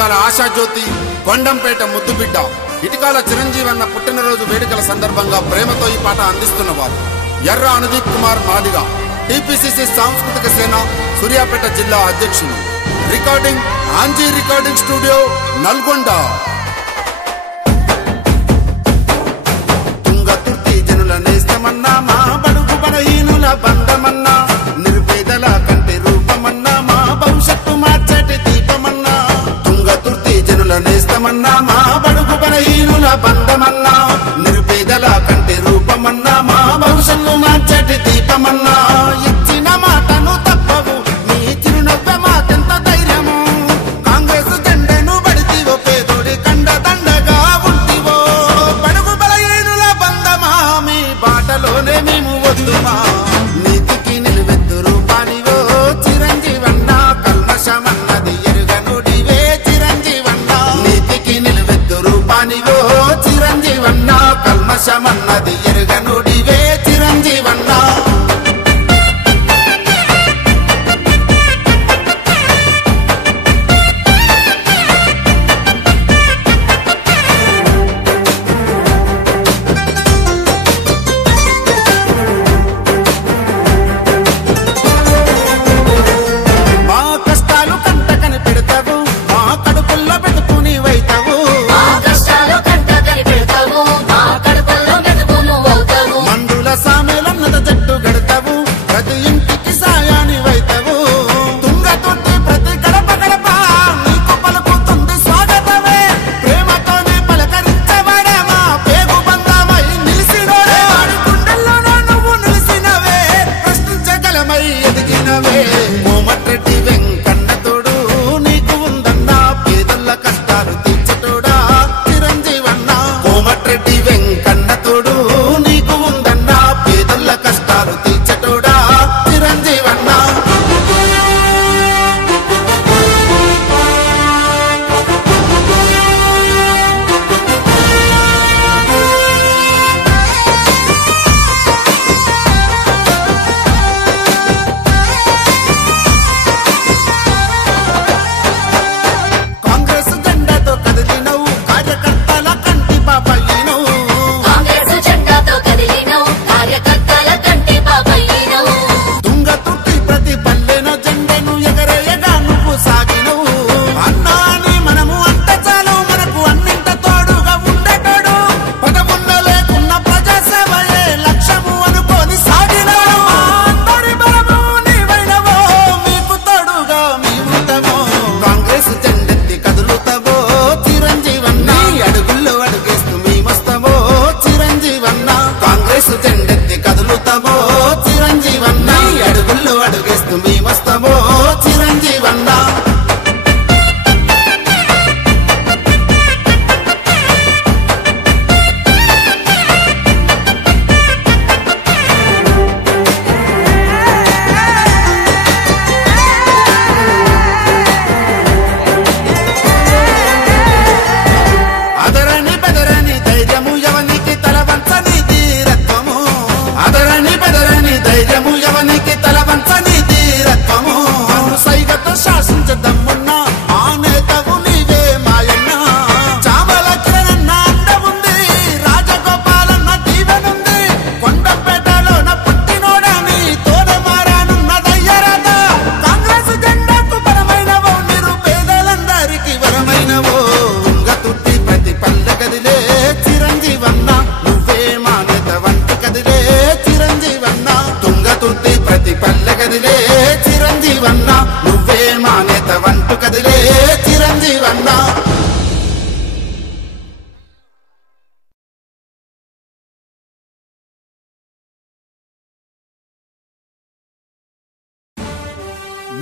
వర్గాల ఆశాజ్యోతి కొండంపేట ముద్దుబిడ్డ ఇటికాల చిరంజీవన్న పుట్టినరోజు వేడుకల సందర్భంగా ప్రేమతో ఈ పాట అందిస్తున్నవారు ఎర్ర అనుదీప్ కుమార్ మాదిగ, టీపీసీసీ సాంస్కృతిక సేన సూర్యాపేట జిల్లా అధ్యక్షులు. Recording Anji recording studio, Nalgonda. Thungathurthi జనుల నేస్తమన్నా, మా బడుగు బలహీనుల బంధమన్నా, నిర్వేదల కంటి రూపమన్నా, మా భవిష్యత్తు మార్చటి దీపమన్నా. తుంగతుర్తి జనుల నేస్తమన్నా, మా బడుగు బలహీనుల బంధమన్నా, నిర్వేదల కంటి రూపమన్నా, మా భవిష్యత్తు మార్చటి దీపమన్నా. ఇచ్చిన మాటను తప్పవు, నీ చిరునవ్వె మాకెంత ధైర్యము. కాంగ్రెస్ జెండను బడితివో, పేదోడి కండ దండగా ఉంటివో. బడుగు బలహీనుల బంధమా, మీ బాటలోనే మేము వద్దుమా. నీతికి నిలువెత్తు రూపానివో చిరంజీవన్న, కల్మషమన్నది ఎరుగనుడివే చిరంజీవన్న. నీతికి నిలువెత్తు రూపానివో చిరంజీవన్న, కల్మషమన్నది ఎరుగనుడివే చిరంజీవన్న.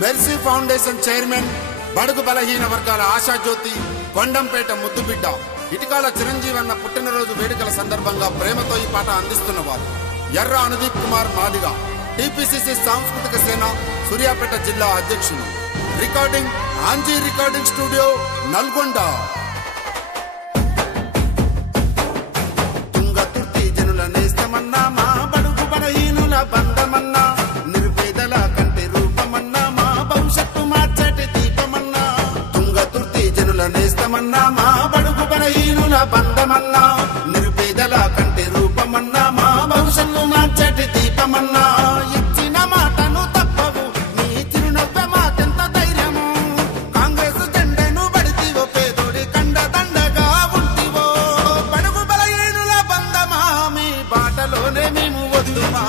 మెర్సీ ఫౌండేషన్ చైర్మన్, బడుగు బలహీన వర్గాల ఆశాజ్యోతి కొండంపేట ముద్దుబిడ్డ ఇటికాల చిరంజీవన్న పుట్టినరోజు వేడుకల సందర్భంగా ప్రేమతో ఈ పాట అందిస్తున్నవారు ఎర్ర అనుదీప్ కుమార్ మాదిగ, టీపీసీసీ సాంస్కృతిక సేన సూర్యాపేట జిల్లా అధ్యక్షులు. Recording Anji recording studio, Nalgonda. Thungathurthi జనుల నేస్తమన్నా, మా బడుగు బలహీనుల బంధమన్నా, నిర్వేదల కంటి రూపమన్నా, మా భవిష్యత్తు మార్చటి దీపమన్నా. తుంగతుర్తి జనుల ఏనుల బంధమన్నా, నిరుపేదల కంటి రూపమన్నా, మా భవిష్యత్తు మార్చటి దీపమన్నా. ఇచ్చిన మాటను తప్పవు, నీ చిరునవ్వె మాకెంత ధైర్యము. కాంగ్రెస్ జెండను బడితివో, పేదోడి కండదండగా ఉంటివో. బడుగు బలహీనుల బంధమా, మీ బాటలోనే మేము వద్దుమా.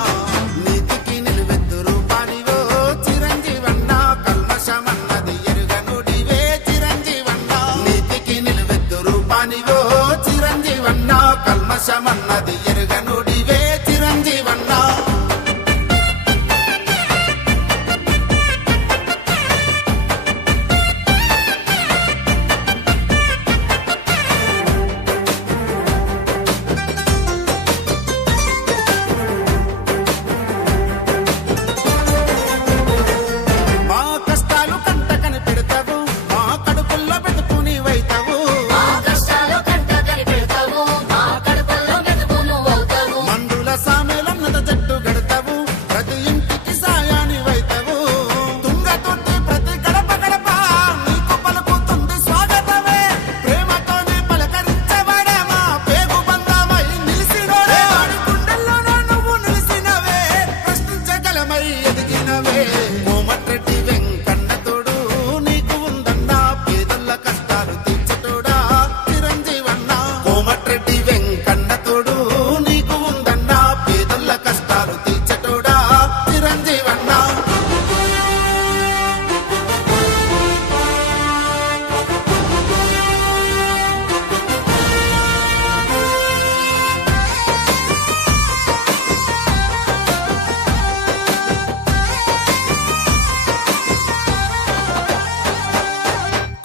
నీతికి నిలువెత్తు రూపానివో చిరంజీవన్న, కల్మషమన్నది ఎరుగనుడివే చిరంజీవన్న. నీతికి నిలువెత్తు రూపానివో చిరంజీవన్న, కల్మషమన్నది ఎరుగనుడివే చిరంజీవన్న. మా కష్టాలు కంట కనిపెడతావు, మా కడుపుల్లో పెట్టుకుని వైతావు. మా కష్టాలు కంట కనిపెడతావు, మా కడుపుల్లో మెతుకు నువ్వవుతావు. మండుల సామెలన్నద జట్టు గడతావు, ప్రతి ఇంటికి సాయాని వైతావు. తుంగ తొట్టి ప్రతి గడప గడప నీకు పలుకుతుంది స్వాగతమే. ప్రేమతోనే పలకరించబడే మా పేగు బంధమై నిలిసినోడే. వాడి గుండెల్లోనూ నువ్వు నిలిసినవే, ప్రశ్నించగలమై ఎదిగినవే. కోమటిరెడ్డి వెంకన్న తోడు నీకు ఉందన్నా, పేదల కష్టాలు తీర్చటోడా చిరంజీవన్న. కోమటిరెడ్డి వెంకన్న తోడు నీకు ఉందన్నా, పేదల కష్టాలు తీర్చటోడా చిరంజీవన్న.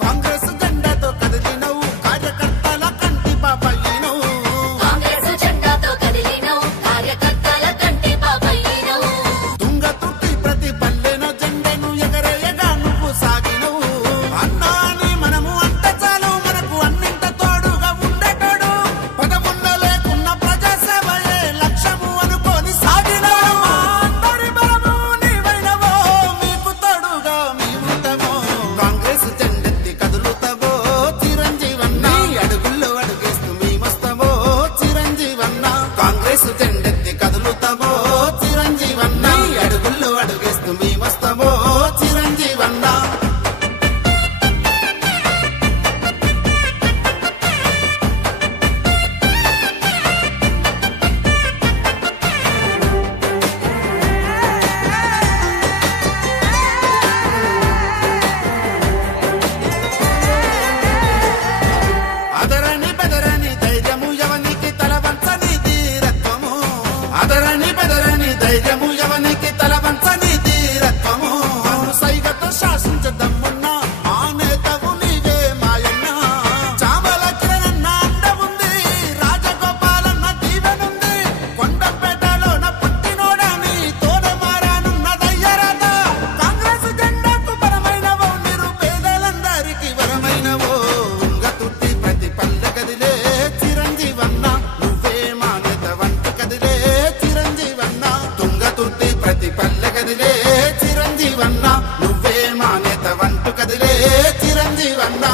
కాంగ్రెస్ జెండాతో కదిలినవు, కార్యకర్తల కంటి పాపయ్యినవు. కాంగ్రెస్ జెండాతో కదిలినవు, కార్యకర్తల కంటి పాపయ్యినవు. తుంగ తుట్టి ప్రతి పల్లెన జెండను ఎగరేయగా నువ్వు సాగినవు. అన్నా అని మనము అంట చాలు, మనకు అన్నింట తోడుగా ఉండేటోడు. పదమున్న లేకున్న ప్రజాసేవయే లక్ష్యము అనుకోని సాగినవు. మా అందరి బలము నీవైనవో, మీకు తోడుగా మేముంటామో. కాంగ్రెస్ జెండెత్తి కదులుతావో చిరంజీవన్న, నీ అడుగుల్లో అడుగేస్తూ మేమొస్తామో చిరంజీవన్న. కాంగ్రెస్ జెండెత్తి కదులుతావో చిరంజీవన్న, నీ అడుగుల్లో అడుగేస్తూ మేమొస్తామో చిరంజీవన్న. అదరని బెదరని ధైర్యము ఎవనికి తలవంచని ధీరత్వము. అదరని బెదరని ధైర్యము ఎవనికి తలవంచని ధీరత్వము. సైగతో శాసించదమ్మున్న ఆ నేతవు నీవే మాయన్న. చామల కిరణన్న అండ ఉంది, రాజగోపాలన్న దీవెనుంది. కొండంపేటలోన పుట్టినోడని తోడ మారానున్న దయ్యరాత. కాంగ్రెస్ జెండాకు బలమైనవో, నిరుపేదలందరికీ వరమైనవో. తుంగ తుట్టి ప్రతి పల్లె కదిలే చిరంజీవన్న, నువ్వే మా నేత వంటి కదిలే చిరంజీవన్న. తుంగ తుట్టి ప్రతి పల్లె కదిలే చిరంజీవన్న, నువ్వే మా నేత వంటు కదిలే చిరంజీవన్న.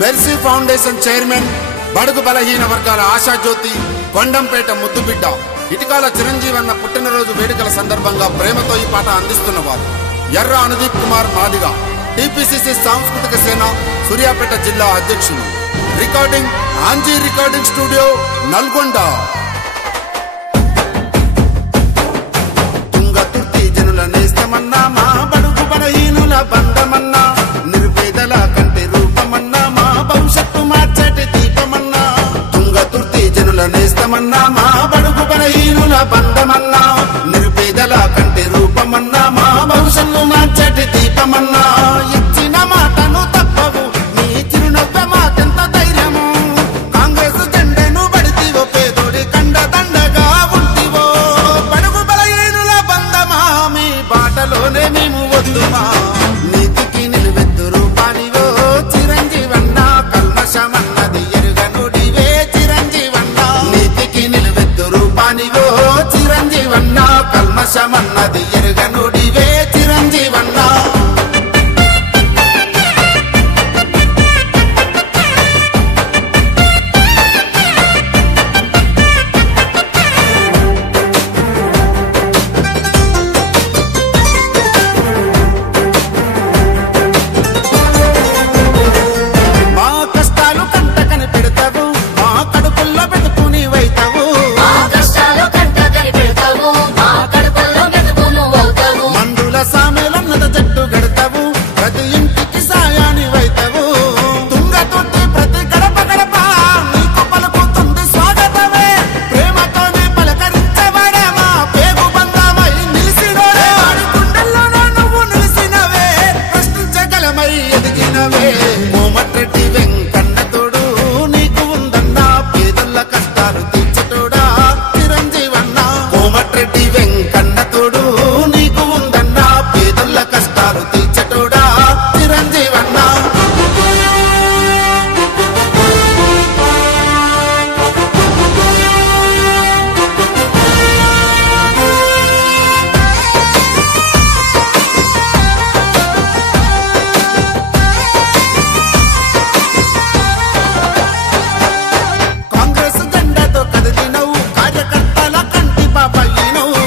మెర్సీ ఫౌండేషన్ చైర్మన్, బడుగు బలహీన వర్గాల ఆశాజ్యోతి, కొండంపేట ముద్దుబిడ్డ ఇటికాల చిరంజీవన్న పుట్టినరోజు వేడుకల సందర్భంగా ప్రేమతో ఈ పాట అందిస్తున్నవారు ఎర్ర అనుదీప్ కుమార్ మాదిగ, టిపిసిసి సాంస్కృతిక సేన సూర్యాపేట జిల్లా అధ్యక్షులు. Recording Anji recording studio, Nalgonda. Thungathurthi జనుల నేస్తమన్నా, మా బడుగు బలహీనుల బంధమన్నా, నిర్వేదల కంటి రూపమన్నా, మా భవిష్యత్తు మార్చటి దీపమన్నా. తుంగతుర్తి జనుల నేస్తమన్నా, మా బడుగు బలహీనుల బంధమన్నా, నిర్వేదల కంటి రూపమన్నా, మా భవిష్యత్తు మార్చటి దీపమన్నా. ఇచ్చిన మాటను తప్పవు, నీ చిరునవ్వె మాకెంత ధైర్యము. కాంగ్రెస్ జెండను బడితివో, పేదోడి కండదండగా ఉంటివో. బడుగు బలహీనుల బంధమా, మీ బాటలోనే మేము వద్దుమా. నీతికి నిలువెత్తు రూపానివో చిరంజీవన్నా, కల్మషమన్నది ఎరుగనుడివే చిరంజీవన్నా. నీతికి నిలువెత్తు రూపానివో చిరంజీవన్నా, కల్మషమన్నది ఎరుగనుడివే చిరంజీవన్నా. మా కష్టాలు కంటకని పెడతావు, మా కడుపుల్లో పెట్టుకుని వైతావు. మా కష్టాలు కంట కనిపెడతావు, మా కడుపుల్లో మెతుకు నువ్వవుతావు. మందుల సామెలన్నద జట్టు గడతావు, ప్రతి ఇంటికి సాయాని వైతావు. తుంగతుర్తి ప్రతి గడప గడప నీకు పలుకుతుంది స్వాగతమే. ప్రేమతోనే పలకరించబడే మా పేగు బంధమై నిలిసినోడే. వాడి గుండెల్లోనే నువ్వు నిలిసినవే, ప్రశ్నించగలమై ఎదిగినవే. కోమటిరెడ్డి వెంకన్న తోడు నీకు ఉందన్నా, పేదల కష్టాలు తీర్చటోడా చిరంజీవన్నా. కోమటిరెడ్డి వెంకన్న తోడు నీకు ఉందన్నా, పేదల కష్టాలు తీర్చటోడా చిరంజీవన్నా. కాంగ్రెస్ జెండాతో కదిలినవు, కార్యకర్తల కంటి పాపయ్యినవు.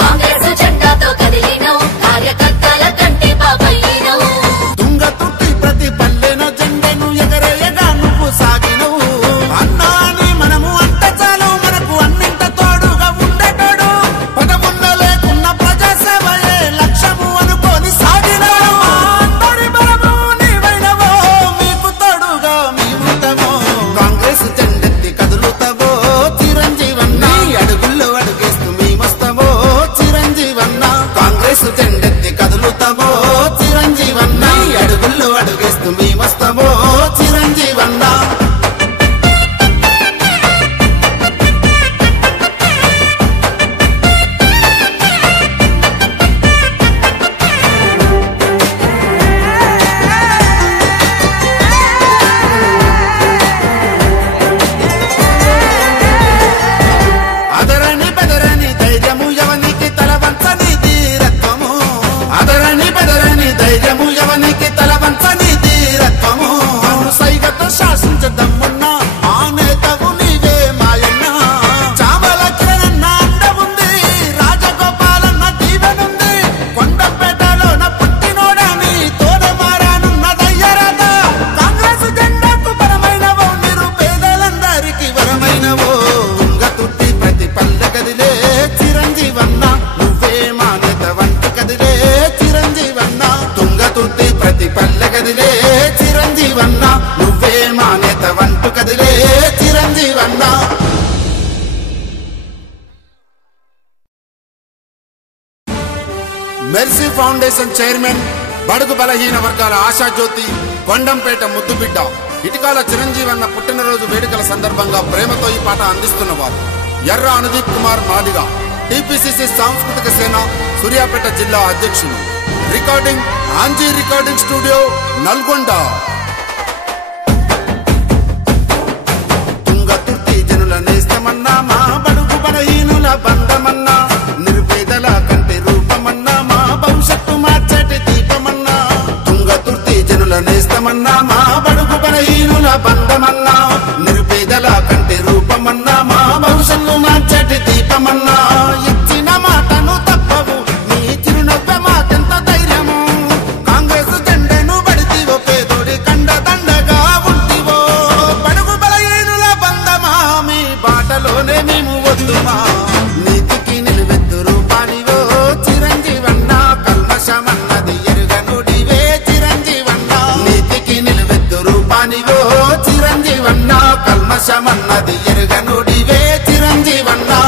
కాంగ్రెస్ జెండాతో కదిలినవు, కార్యకర్తల కంటి పాపయ్యినవు. తుంగతుర్తి ప్రతి పల్లెన జెండను ఎగరేయగా నువ్వు సాగినవు. అన్నా అని మనము అంట చాలు, మనకు అన్నింట తోడుగా ఉండేటోడు. పదవున్న లేకున్న ప్రజాసేవయే లక్ష్యము అనుకోని సాగినవు. అందరి బలము నీవైనవో, మీకు తోడుగా మేముంటామో. కాంగ్రెస్ జెండెత్తి కదులుతావో చిరంజీవన్నా, నీ అడుగుల్లో అడుగేస్తూ మేమొస్తామో చిరంజీవన్నా. కాంగ్రెస్ జెండెత్తి కదులుతావో చిరంజీవన్నా, నీ అడుగుల్లో అడుగేస్తూ మేమొస్తామో చిరంజీవన్నా. అదరని బెదరని ధైర్యము ఎవనికి తలవంచని ధీరత్వము. అదరని బెదరని ధైర్యము ఎవనికి తలవంచని ధీరత్వము. సైగతో శాసించదమ్మున్న ఆ నేతవు నీవే మాయన్న. చామల కిరణన్న అండ ఉంది, రాజగోపాలన్న దీవెనుంది. కొండంపేటలోన పుట్టినోడని తోడ మారానున్న దయ్యరాత. కాంగ్రెస్ జెండాకు పరమైనవో, నిరుపేదలందరికీ వరమైనవో. తుంగతుర్తి ప్రతి పల్లె కదిలే చిరంజీవన్నా, నువ్వే మా నేత వంటి కదిలే చిరంజీవన్నా. తుంగతుర్తి ప్రతి పల్లె కదిలే చిరంజీవన్నా, నువ్వే మా నేత వంటు కదిలే చిరంజీవన్నా. మెర్సీ ఫౌండేషన్ చైర్మన్, బడుగు బలహీన వర్గాల ఆశాజ్యోతి, కొండంపేట ముద్దుబిడ్డ ఇటికాల చిరంజీవన్న పుట్టినరోజు వేడుకల సందర్భంగా ప్రేమతో ఈ పాట అందిస్తున్నవారు ఎర్ర అనుదీప్ కుమార్ మాదిగ, టిపిసిసి సాంస్కృతిక సేన సూర్యాపేట జిల్లా అధ్యక్షులు. Recording Anji recording studio, Nalgonda. Thungathurthi జనుల నేస్తమన్నా, మా బడుగు బలహీనుల బంధమన్నా, నిర్వేదల కంటి రూపమన్నా, మా భవిష్యత్తు మార్చటి దీపమన్నా. తుంగతుర్తి జనుల నేస్తమన్నా, మా బడుగు బలహీనుల వస్తామన్నా ఇచ్చిన మాటను తప్పవు నీ చిరునవ్వె మాకెంత ధైర్యము కాంగ్రెస్ జెండను బడితివో పేదోడి కండ దండగా ఉంటివో బడుగు బలహీనుల బంధమా మీ బాటలోనే మేము వద్దుమా నీతికి నిలువెత్తు రూపానివో చిరంజీవన్నా కల్మషమన్నది ఎరుగనుడివే చిరంజీవన్నా నీతికి నిలువెత్తు రూపానివో చిరంజీవన్నా కల్మషమన్నది ఎరుగనుడివే చిరంజీవన్నా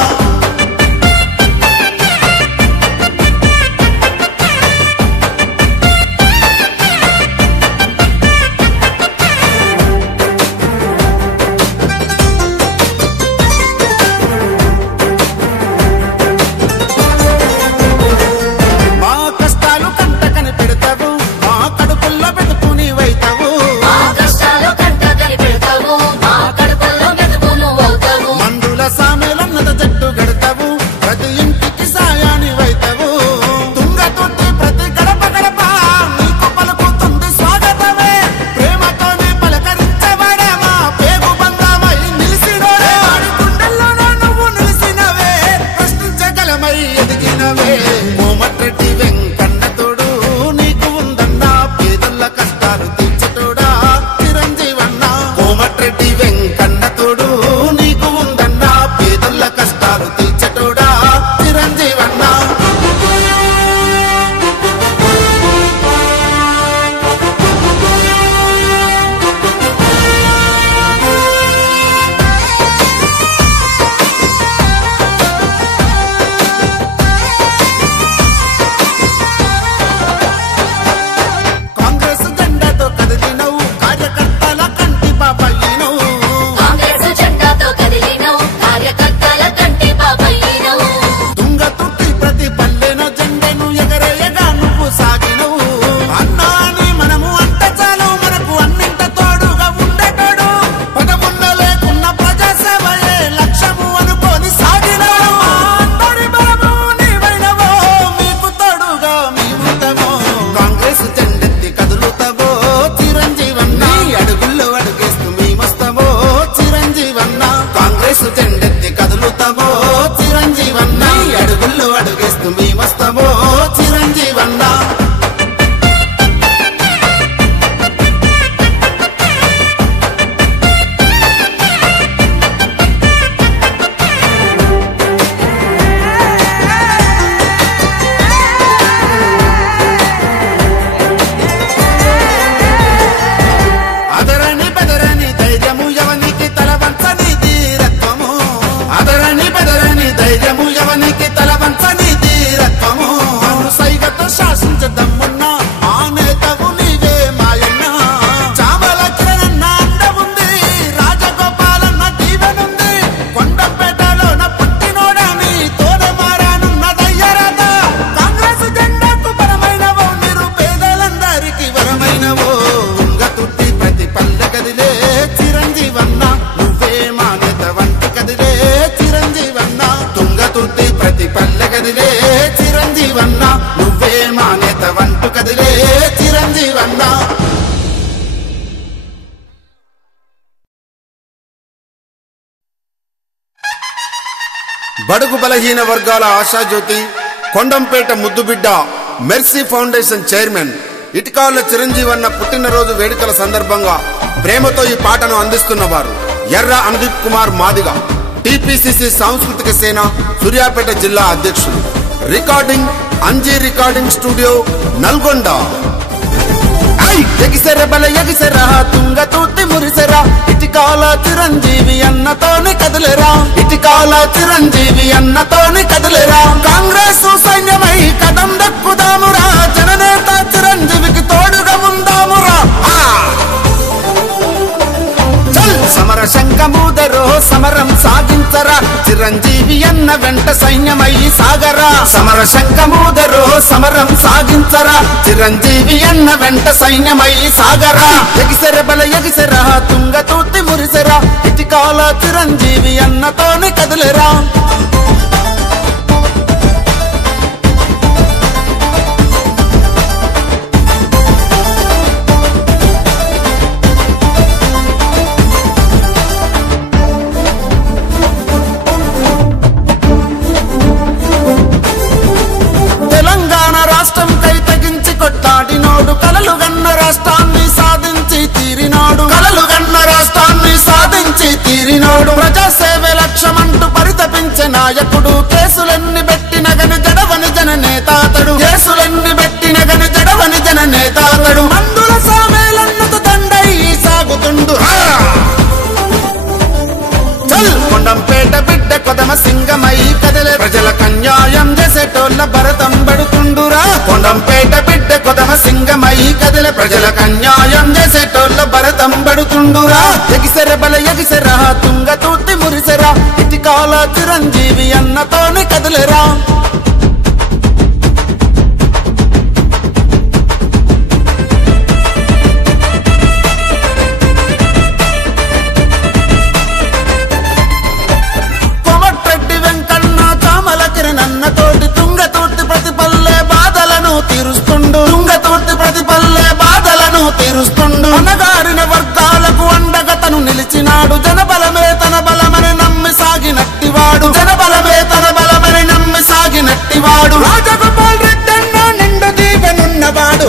మా కష్టాలు కంటకని పెడతావు మా కడుపుల్లో పెట్టుకుని వైతావు మా కష్టాలు కంట కనిపెడతావు మా కడుపుల్లో మెతుకు నువ్వవుతావు మందుల సామెలన్నద జట్టు గడతావు ప్రతి ఇంటికి సాయాని వైతావు తుంగ తొట్టి ప్రతి గడప గడప నీకు పలుకుతుంది స్వాగతమే ప్రేమతోనే పలకరించబడే మా పేగు బంధమై నిలిసినోడే వాడి గుండెల్లోనే నువ్వు నిలిసినవే ప్రశ్నించగలమై ఎదిగినవే కోమటిరెడ్డి వెంకన్న తోడు నీకు ఉందన్నా పేదల కష్టాలు తీర్చటోడా చిరంజీవన్నా కోమటిరెడ్డి వెంకన్న తోడు నీకు ఉందన్నా పేదల కష్టాలు తీర్చటోడా చిరంజీవన్నా కాంగ్రెస్ జెండాతో కదిలినవు కార్యకర్తల కంటి పాపయ్యినవు కాంగ్రెస్ జెండాతో కదిలినవు కార్యకర్తల కంటి పాపయ్యినవు తుంగ తుట్టి ప్రతి పల్లెన జెండను ఎగరేయగా నువ్వు సాగినవు అన్నా అని మనము అంట చాలు మనకు అన్నింట తోడుగా ఉండేటోడు పదవున్న లేకున్న ప్రజాసేవయే లక్ష్యము అనుకోని సాగినవు అందరి బలము నీవైనవో మీకు తోడుగా మేముంటామో కాంగ్రెస్ జెండెత్తి కదులుతావో చిరంజీవన్నా నీ అడుగుల్లో అడుగేస్తూ మేమొస్తామో చిరంజీవన్నా కాంగ్రెస్ జెండెత్తి కదులుతావో చిరంజీవన్నా నీ అడుగుల్లో అడుగేస్తూ మేమొస్తామో చిరంజీవన్నా అదరని బెదరని ధైర్యము ఎవనికి తలవంచని ధీరత్వము అదరని బెదరని ధైర్యము ఎవనికి తలవంచని ధీరత్వము సైగతో శాసించదమ్మున్న ఆ నేతవు నీవే మాయన్న చామల కిరణన్న అండ ఉంది రాజగోపాలన్న దీవెనుంది కొండపేటలోన పుట్టినోడని తోడ మారానున్న దయ్యరాద కాంగ్రెస్ జెండాకు బలమైనవో నిరుపేదలందరికీ వరమైనవో తుంగ తుట్టి ప్రతి పల్లె కదిలే చిరంజీవన్నా నువ్వే మా నేత వంటి కదిలే చిరంజీవన్నా తుంగ తుట్టి ప్రతి పల్లె కదిలే చిరంజీవన్నా నువ్వే మా నేత వంటు కదిలే చిరంజీవన్నా బడుగు బలహీన వర్గాల ఆశాజ్యోతి కొండంపేట ముద్దుబిడ్డ మెర్సీ ఫౌండేషన్ చైర్మన్ ఇటికాల చిరంజీవన్న పుట్టినరోజు వేడుకల సందర్భంగా ప్రేమతో ఈ పాటను అందిస్తున్నవారు ఎర్ర అనుదీప్ కుమార్ మాదిగ టిపిసిసి సాంస్కృతిక సేన సూర్యాపేట జిల్లా అధ్యక్షులు recording Anji recording studio Nalgonda ఎగిసెర బల ఎగిసెరా తుంగ తూతి మురిసెరా ఇటికాల చిరంజీవి అన్నతోని కదిలేరా ఇటికాల చిరంజీవి అన్నతోని కదిలేరా కాంగ్రెస్ సైన్యమై కదం దక్కుదామురా జననేత చిరంజీవికి తోడుగా ఉందామురా సమర శంఖమూదరో సమరం సాగించరా చిరంజీవి అన్న వెంట సైన్యమయ్యి సాగరా సమర శంఖమూదరో సమరం సాగించరా చిరంజీవి అన్న వెంట సైన్యమయ్యి సాగరా ఎగిసెర బల ఎగిసెరా తుంగ తూతి మురిసెరా ఇటికాల చిరంజీవి అన్నతోని కదిలేరా తీరినోడు ప్రజాసేవే లక్ష్యమంటూ పరితపించే నాయకుడు కేసులెన్ని పెట్టిన గని జడవని జన నేతాతడు కేసులెన్ని పెట్టిన గని జడవని జన నేతాతడు మందుల సామేలన్నత తండై సాగుతుండు కొండంపేట బిడ్డ కొదమ సింగమై కదిలే ప్రజలకు అన్యాయం చేసేటోళ్ళ భరతం పడుతుండురా కొండంపేట బిడ్డ కొదమ సింగమై కదిలే ప్రజలకు అన్యాయం చేసేటోళ్ళ భరతం పడుతుండురా ఎగిసెర బల ఎగిసెరా తుంగ తూర్తి మురిసెరా ఇటికాల చిరంజీవి అన్నతోని కదిలేరా అనగారిన వర్గాలకు అండగా తను నిలిచినాడు జనబలమే తన బలమని నమ్మి సాగినట్టివాడు జనబలమే తన బలమని నమ్మి సాగినట్టివాడు రాజగోపాల్ రెడ్డి అన్న నిండు దీవెనున్నవాడు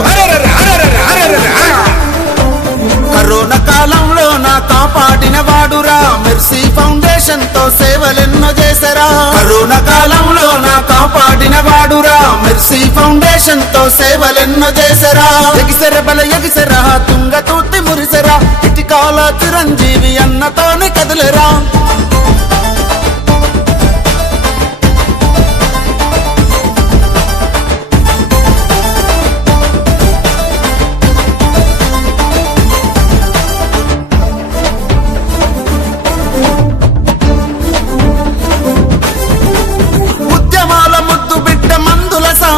కరోనా కాలంలో నా కాపాడిన వాడురా మెర్సీ ఫౌండేషన్ తో సేవలెన్నో చేసరా కరోనా కాలంలో నా కాపాడిన వాడురా మెర్సీ ఫౌండేషన్ తో సేవలెన్నో చేసరా ఎగిసెర బల ఎగిసెరా తుంగ తూర్తి మురిసెరా ఇటికాల చిరంజీవి అన్నతోని కదిలేరా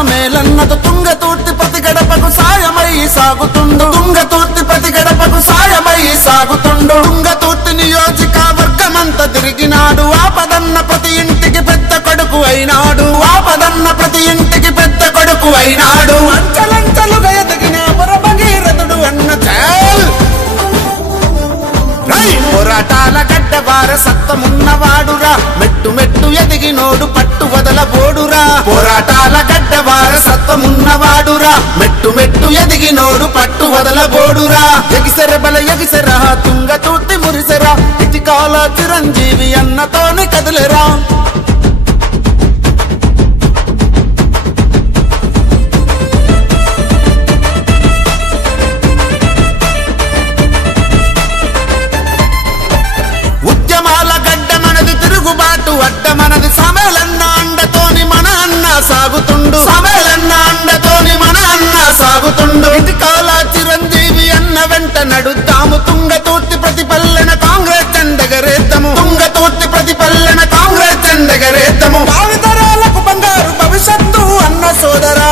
మేలన్నత తుంగతూర్తి ప్రతి గడపకు సాయమై సాగుతుండు తుంగతూర్తి ప్రతి గడపకు సాయమై సాగుతుండు తుంగతూర్తి నియోజకవర్గమంత తిరిగినాడు ఆపదన్న ప్రతి ఇంటికి పెద్ద కొడుకు అయినాడు ఆపదన్న ప్రతి ఇంటికి పెద్ద కొడుకు అయినాడు అంచలంచలుగా ఎదిగిన భగీరథుడు అన్న చాల్ పోరాటాల గడ్డ వారసత్వమున్నవాడురా మెట్టు మెట్టు ఎదిగినోడు పట్టు వదలబోడురా పోరాటాల గడ్డ వారసత్వమున్నవాడురా మెట్టు మెట్టు ఎదిగినోడు పట్టు వదలబోడురా ఎగిసెర బల ఎగిసెరా తుంగ తూర్తి మురిసెరా ఇటికాల చిరంజీవి అన్నతోని కదిలేరా మనది సమేలన్న అండతోని మన అన్న సాగుతుండు సమేలన్న అండతోని మన అన్న సాగుతుండు ఇటికాల చిరంజీవి అన్న వెంట నడుద్దాము తుంగతూర్తి ప్రతిపల్లెన కాంగ్రెస్ జెండెగరేద్దాము తుంగతూర్తి ప్రతిపల్లెన కాంగ్రెస్ జెండెగరేద్దాము భావితరాలకు బంగారు భవిష్యత్తు అన్న సోదరా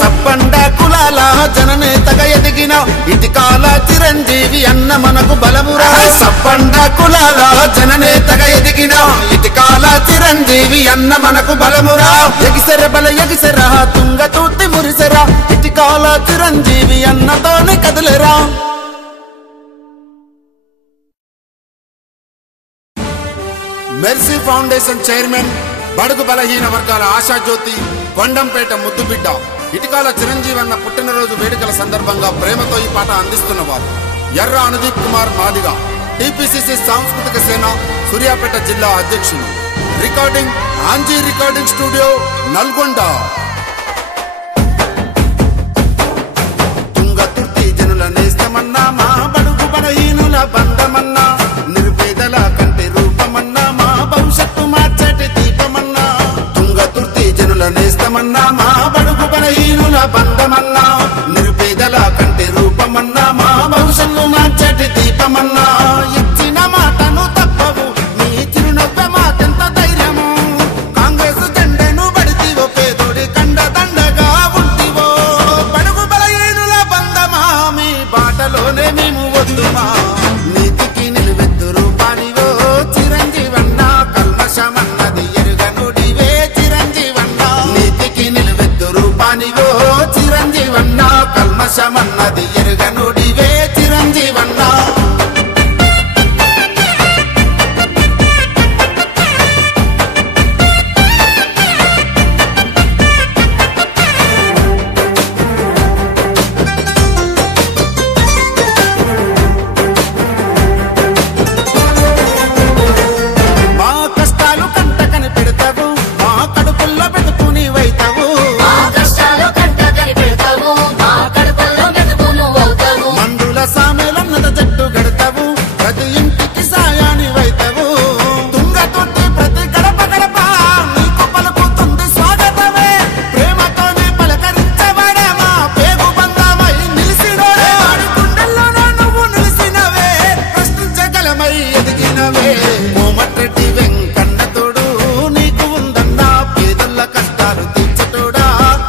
సప్పండ కులాల జననేతగా ఎదిగిన ఇటికాల చిరంజీవి అన్న మనకు బలమురా సప్పండ కులాల జననేతగా ఎదిగిన ఇటికాల చిరంజీవి అన్న మనకు బలమురా ఎగిసెర బల ఎగిసెరా తుంగ తూర్తి మురిసెరా ఇటికాల చిరంజీవి అన్నతోని కదిలేరా మెర్సీ ఫౌండేషన్ చైర్మన్ బడుగు బలహీన వర్గాల ఆశాజ్యోతి కొండంపేట ముద్దుబిడ్డ ఇటికాల చిరంజీవి అన్న పుట్టినరోజు వేడుకల సందర్భంగా ప్రేమతో ఈ పాట అందిస్తున్నవారు ఎర్ర అనుదీప్ కుమార్ మాదిగా టిపిసిసి సాంస్కృతిక సేన సూర్యాపేట జిల్లా అధ్యక్షులు recording Anji recording studio Nalgonda Thungathurthi జనుల నేస్తమన్నా మా బడుగు బలహీనుల బంధమన్నా నిర్వేదల కంటే రూపమన్నా మా భవిష్యత్తు మార్చటి దీపమన్నా తుంగతుర్తి జనుల నేస్తమన్నా మా బడుగు బలహీనుల బంధమన్నా నిర్వేదల కంటే రూపమన్నా మా భవిష్యత్తు మార్చటి దీపమన్నా ఇచ్చిన మాటను తప్పవు నీ చిరునవ్వె మాకెంత ధైర్యము కాంగ్రెస్ జెండెను బడితివో పేదోడి కండ దండగా ఉంటివో బడుగు బలహీనుల బంధమా మీ బాటలోనే మేము వద్దుమా నీతికి నిలువెత్తు రూపానివో చిరంజీవన్న కల్మషమన్నది ఎరుగనుడివే చిరంజీవన్న నీతికి నిలువెత్తు రూపానివో చిరంజీవి సైన్యమై ఎదిగినవే కోమటిరెడ్డి వెంకన్న తోడు నీకు ఉందన్నా పేదల కష్టాలు తీర్చటోడా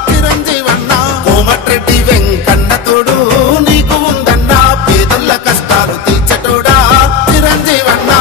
చిరంజీవన్న కోమటిరెడ్డి వెంకన్న తోడు నీకు ఉందన్నా పేదల కష్టాలు తీర్చటోడా చిరంజీవన్న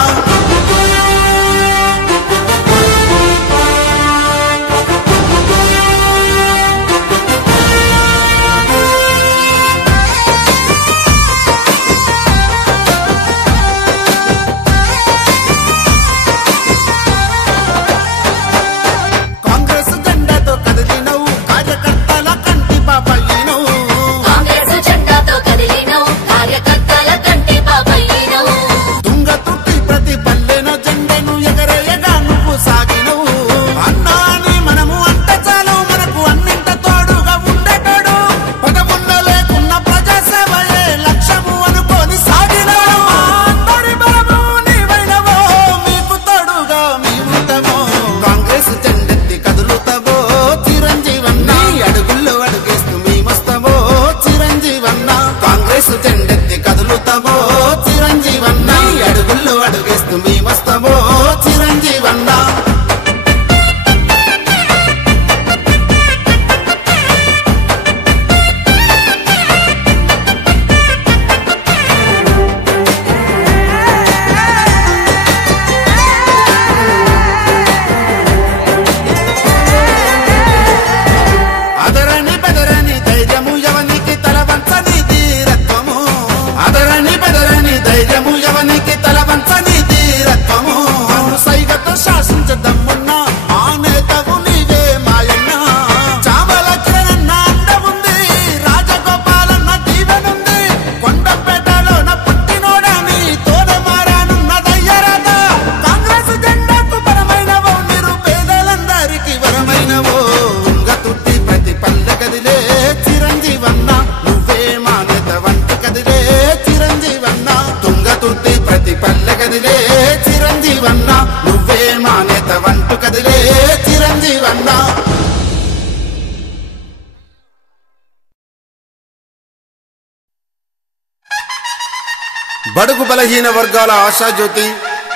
బడుగు బలహీన వర్గాల ఆశాజ్యోతి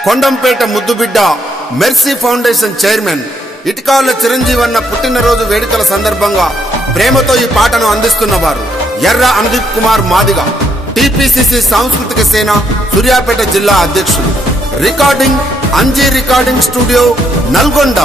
కొండంపేట ముద్దుబిడ్డ మెర్సీ ఫౌండేషన్ చైర్మన్ ఇటికాల చిరంజీవన్న పుట్టినరోజు వేడుకల సందర్భంగా ప్రేమతో ఈ పాటను అందిస్తున్నవారు ఎర్ర అనుదీప్ కుమార్ మాదిగ టిపిసిసి సాంస్కృతిక సేన సూర్యాపేట జిల్లా అధ్యక్షులు recording Anji recording studio Nalgonda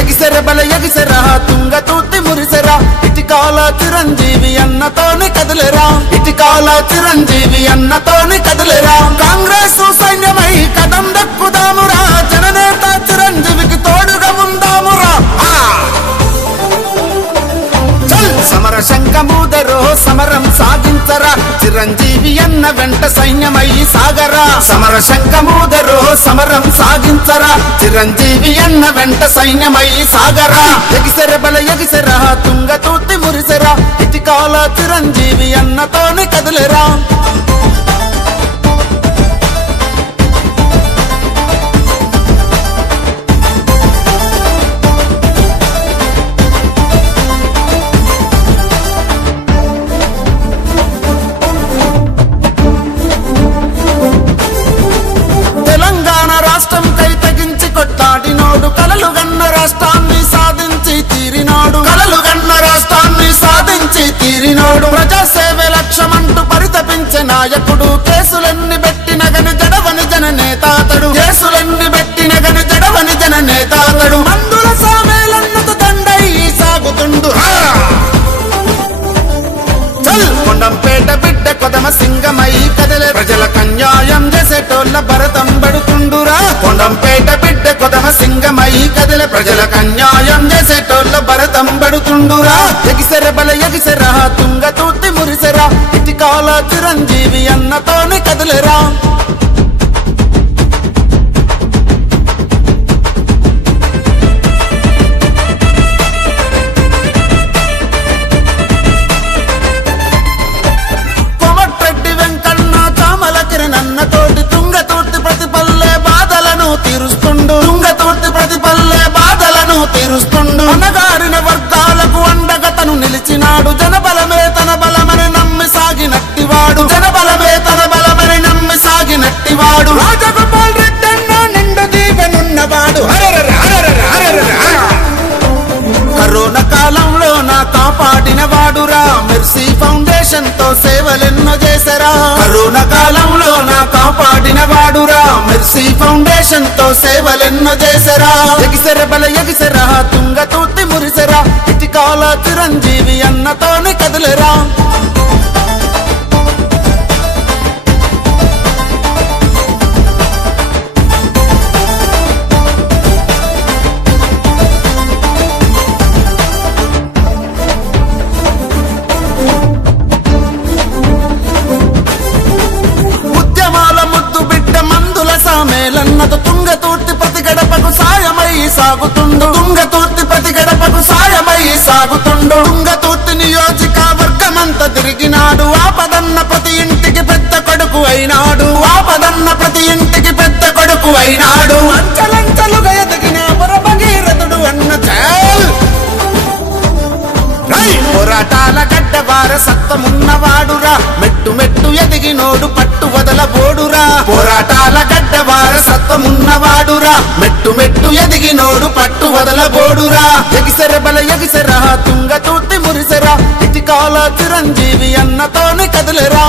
ఎగిసెర బల ఎగిసెర తుంగ తూతి మురిసెరా ఇటికాల చిరంజీవి అన్నతోని కదిలేరా ఇటికాల చిరంజీవి అన్నతోని కదిలేరా కాంగ్రెస్ సైన్యమై కదం దక్కుదామురా జననేత చిరంజీవికి తోడుగా ఉందామురా సమర శంఖమూదరో సమరం సాగించరా చిరంజీవి అన్న వెంట సైన్యమై సాగరా సమర శంఖమూదరో సమరం సాగించరా చిరంజీవి అన్న వెంట సైన్యమై సాగరా ఎగిసెర బల ఎగిసెర తుంగ తూతి మురిసెరా ఇటికాల చిరంజీవి అన్నతోని కదిలేరా కొట్లాడినోడు కలలుగన్న రాష్ట్రాన్ని సాధించి తీరినోడు ప్రజాసేవే లక్ష్యమంటూ పరితపించే నాయకుడు కేసులెన్ని పెట్టిన గని జడవని జన నేతాతడు కేసులెన్ని పెట్టిన గని జడవని జన నేతాతడు మందుల సామేలన్నత దండై సాగుతుండు కొండంపేట బిడ్డ కొదమ సింగమై కదలే ప్రజలకు అన్యాయం చేసేటోళ్ళ భరతం పడుతుండురా కొండంపేట బిడ్డ కొదమ సింగమై కదలే ప్రజలకు అన్యాయం చేసేటోళ్ళ భరతం పడుతుండురా ఎగిసెర బల ఎగిసెర తుంగ తూతి మురిసెరా ఇటికాల చిరంజీవి అన్నతోని కదిలేరా నన్నతోటి తుంగతోటి ప్రతిపల్లె బాధలను తీరుస్తుండు అనగారిన వర్గాలకు అండగతను నిలిచినాడు జనబలమే తన బలమని నమ్మి సాగినట్టివాడు జనబలమే తన బలమని నమ్మి మెర్సీ ఫౌండేషన్ తో సేవలెన్నో చేసరా ఎగిసెర బల ఎగిసెరా తుంగ తూర్తి మురిసెరా ఇటికాల చిరంజీవి అన్నతోనే కదిలేరా మేలన్నతో తుంగతూర్తి ప్రతి గడపకు సాయమై సాగుతుండు తుంగతూర్తి ప్రతి గడపకు సాయమై సాగుతుండు తుంగతూర్తి నియోజకవర్గమంతా తిరిగినాడు ఆపదన్న ప్రతి ఇంటికి పెద్ద కొడుకు అయినాడు ఆపదన్న ప్రతి ఇంటికి పెద్ద కొడుకు అయినాడు అంచలంచలుగా ఎదిగిన భగీరథుడు అన్న చాల్ పోరాటాల గడ్డ వారసత్వమున్నవాడురా మెట్టు మెట్టు ఎదిగినోడు పట్టు వదలబోడురా పోరాటాల గడ్డ వారసత్వమున్నవాడురా మెట్టు మెట్టు ఎదిగినోడు పట్టు వదలబోడురా ఎగిసెర బల ఎగిసెరా తుంగ తూర్తి మురిసెరా ఇటికాల చిరంజీవి అన్నతోనే కదిలేరా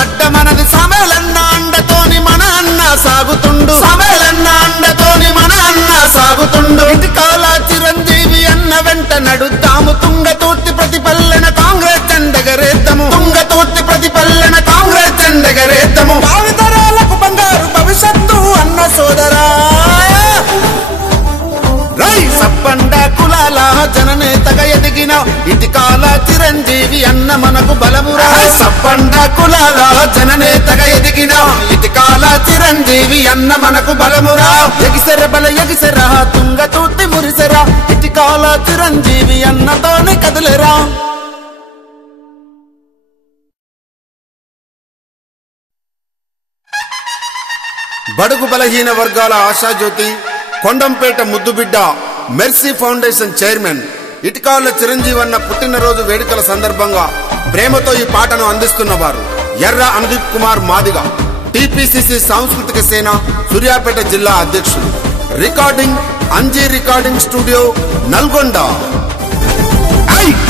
అడ్డ మనది సమేలన్న అండతోని మన అన్న సాగుతుండు సమేలన్న అండతోని మన అన్న సాగుతుండు ఇటికాల చిరంజీవి అన్న వెంట నడుద్దాము తుంగతూర్తి ప్రతిపల్లెన కాంగ్రెస్ జెండెగరేద్దాము తుంగతూర్తి ప్రతిపల్లెన కాంగ్రెస్ జెండెగరేద్దాము భావితరాలకు బంగారు భవిష్యత్తు అన్న సోదరా సప్పండ కులాల జననేతగా ఎదిగిన ఇటికాల చిరంజీవి అన్న మనకు బలమురా సప్పండ కులాల జననేతగా ఎదిగిన ఇటికాల చిరంజీవి అన్న మనకు బలమురా ఎగిసెర బల ఎగిసెరా తుంగ తూర్తి మురిసెరా ఇటికాల చిరంజీవి అన్నతోనే కదిలేరా బడుగు బలహీన వర్గాల ఆశాజ్యోతి కొండంపేట ముద్దుబిడ్డ మెర్సీ ఫౌండేషన్ చైర్మన్ ఇటికాల చిరంజీవన్న పుట్టినరోజు వేడుకల సందర్భంగా ప్రేమతో ఈ పాటను అందిస్తున్నవారు ఎర్ర అనుదీప్ కుమార్ మాదిగ టిపిసిసి సాంస్కృతిక సేన సూర్యాపేట జిల్లా అధ్యక్షులు recording Anji recording studio Nalgonda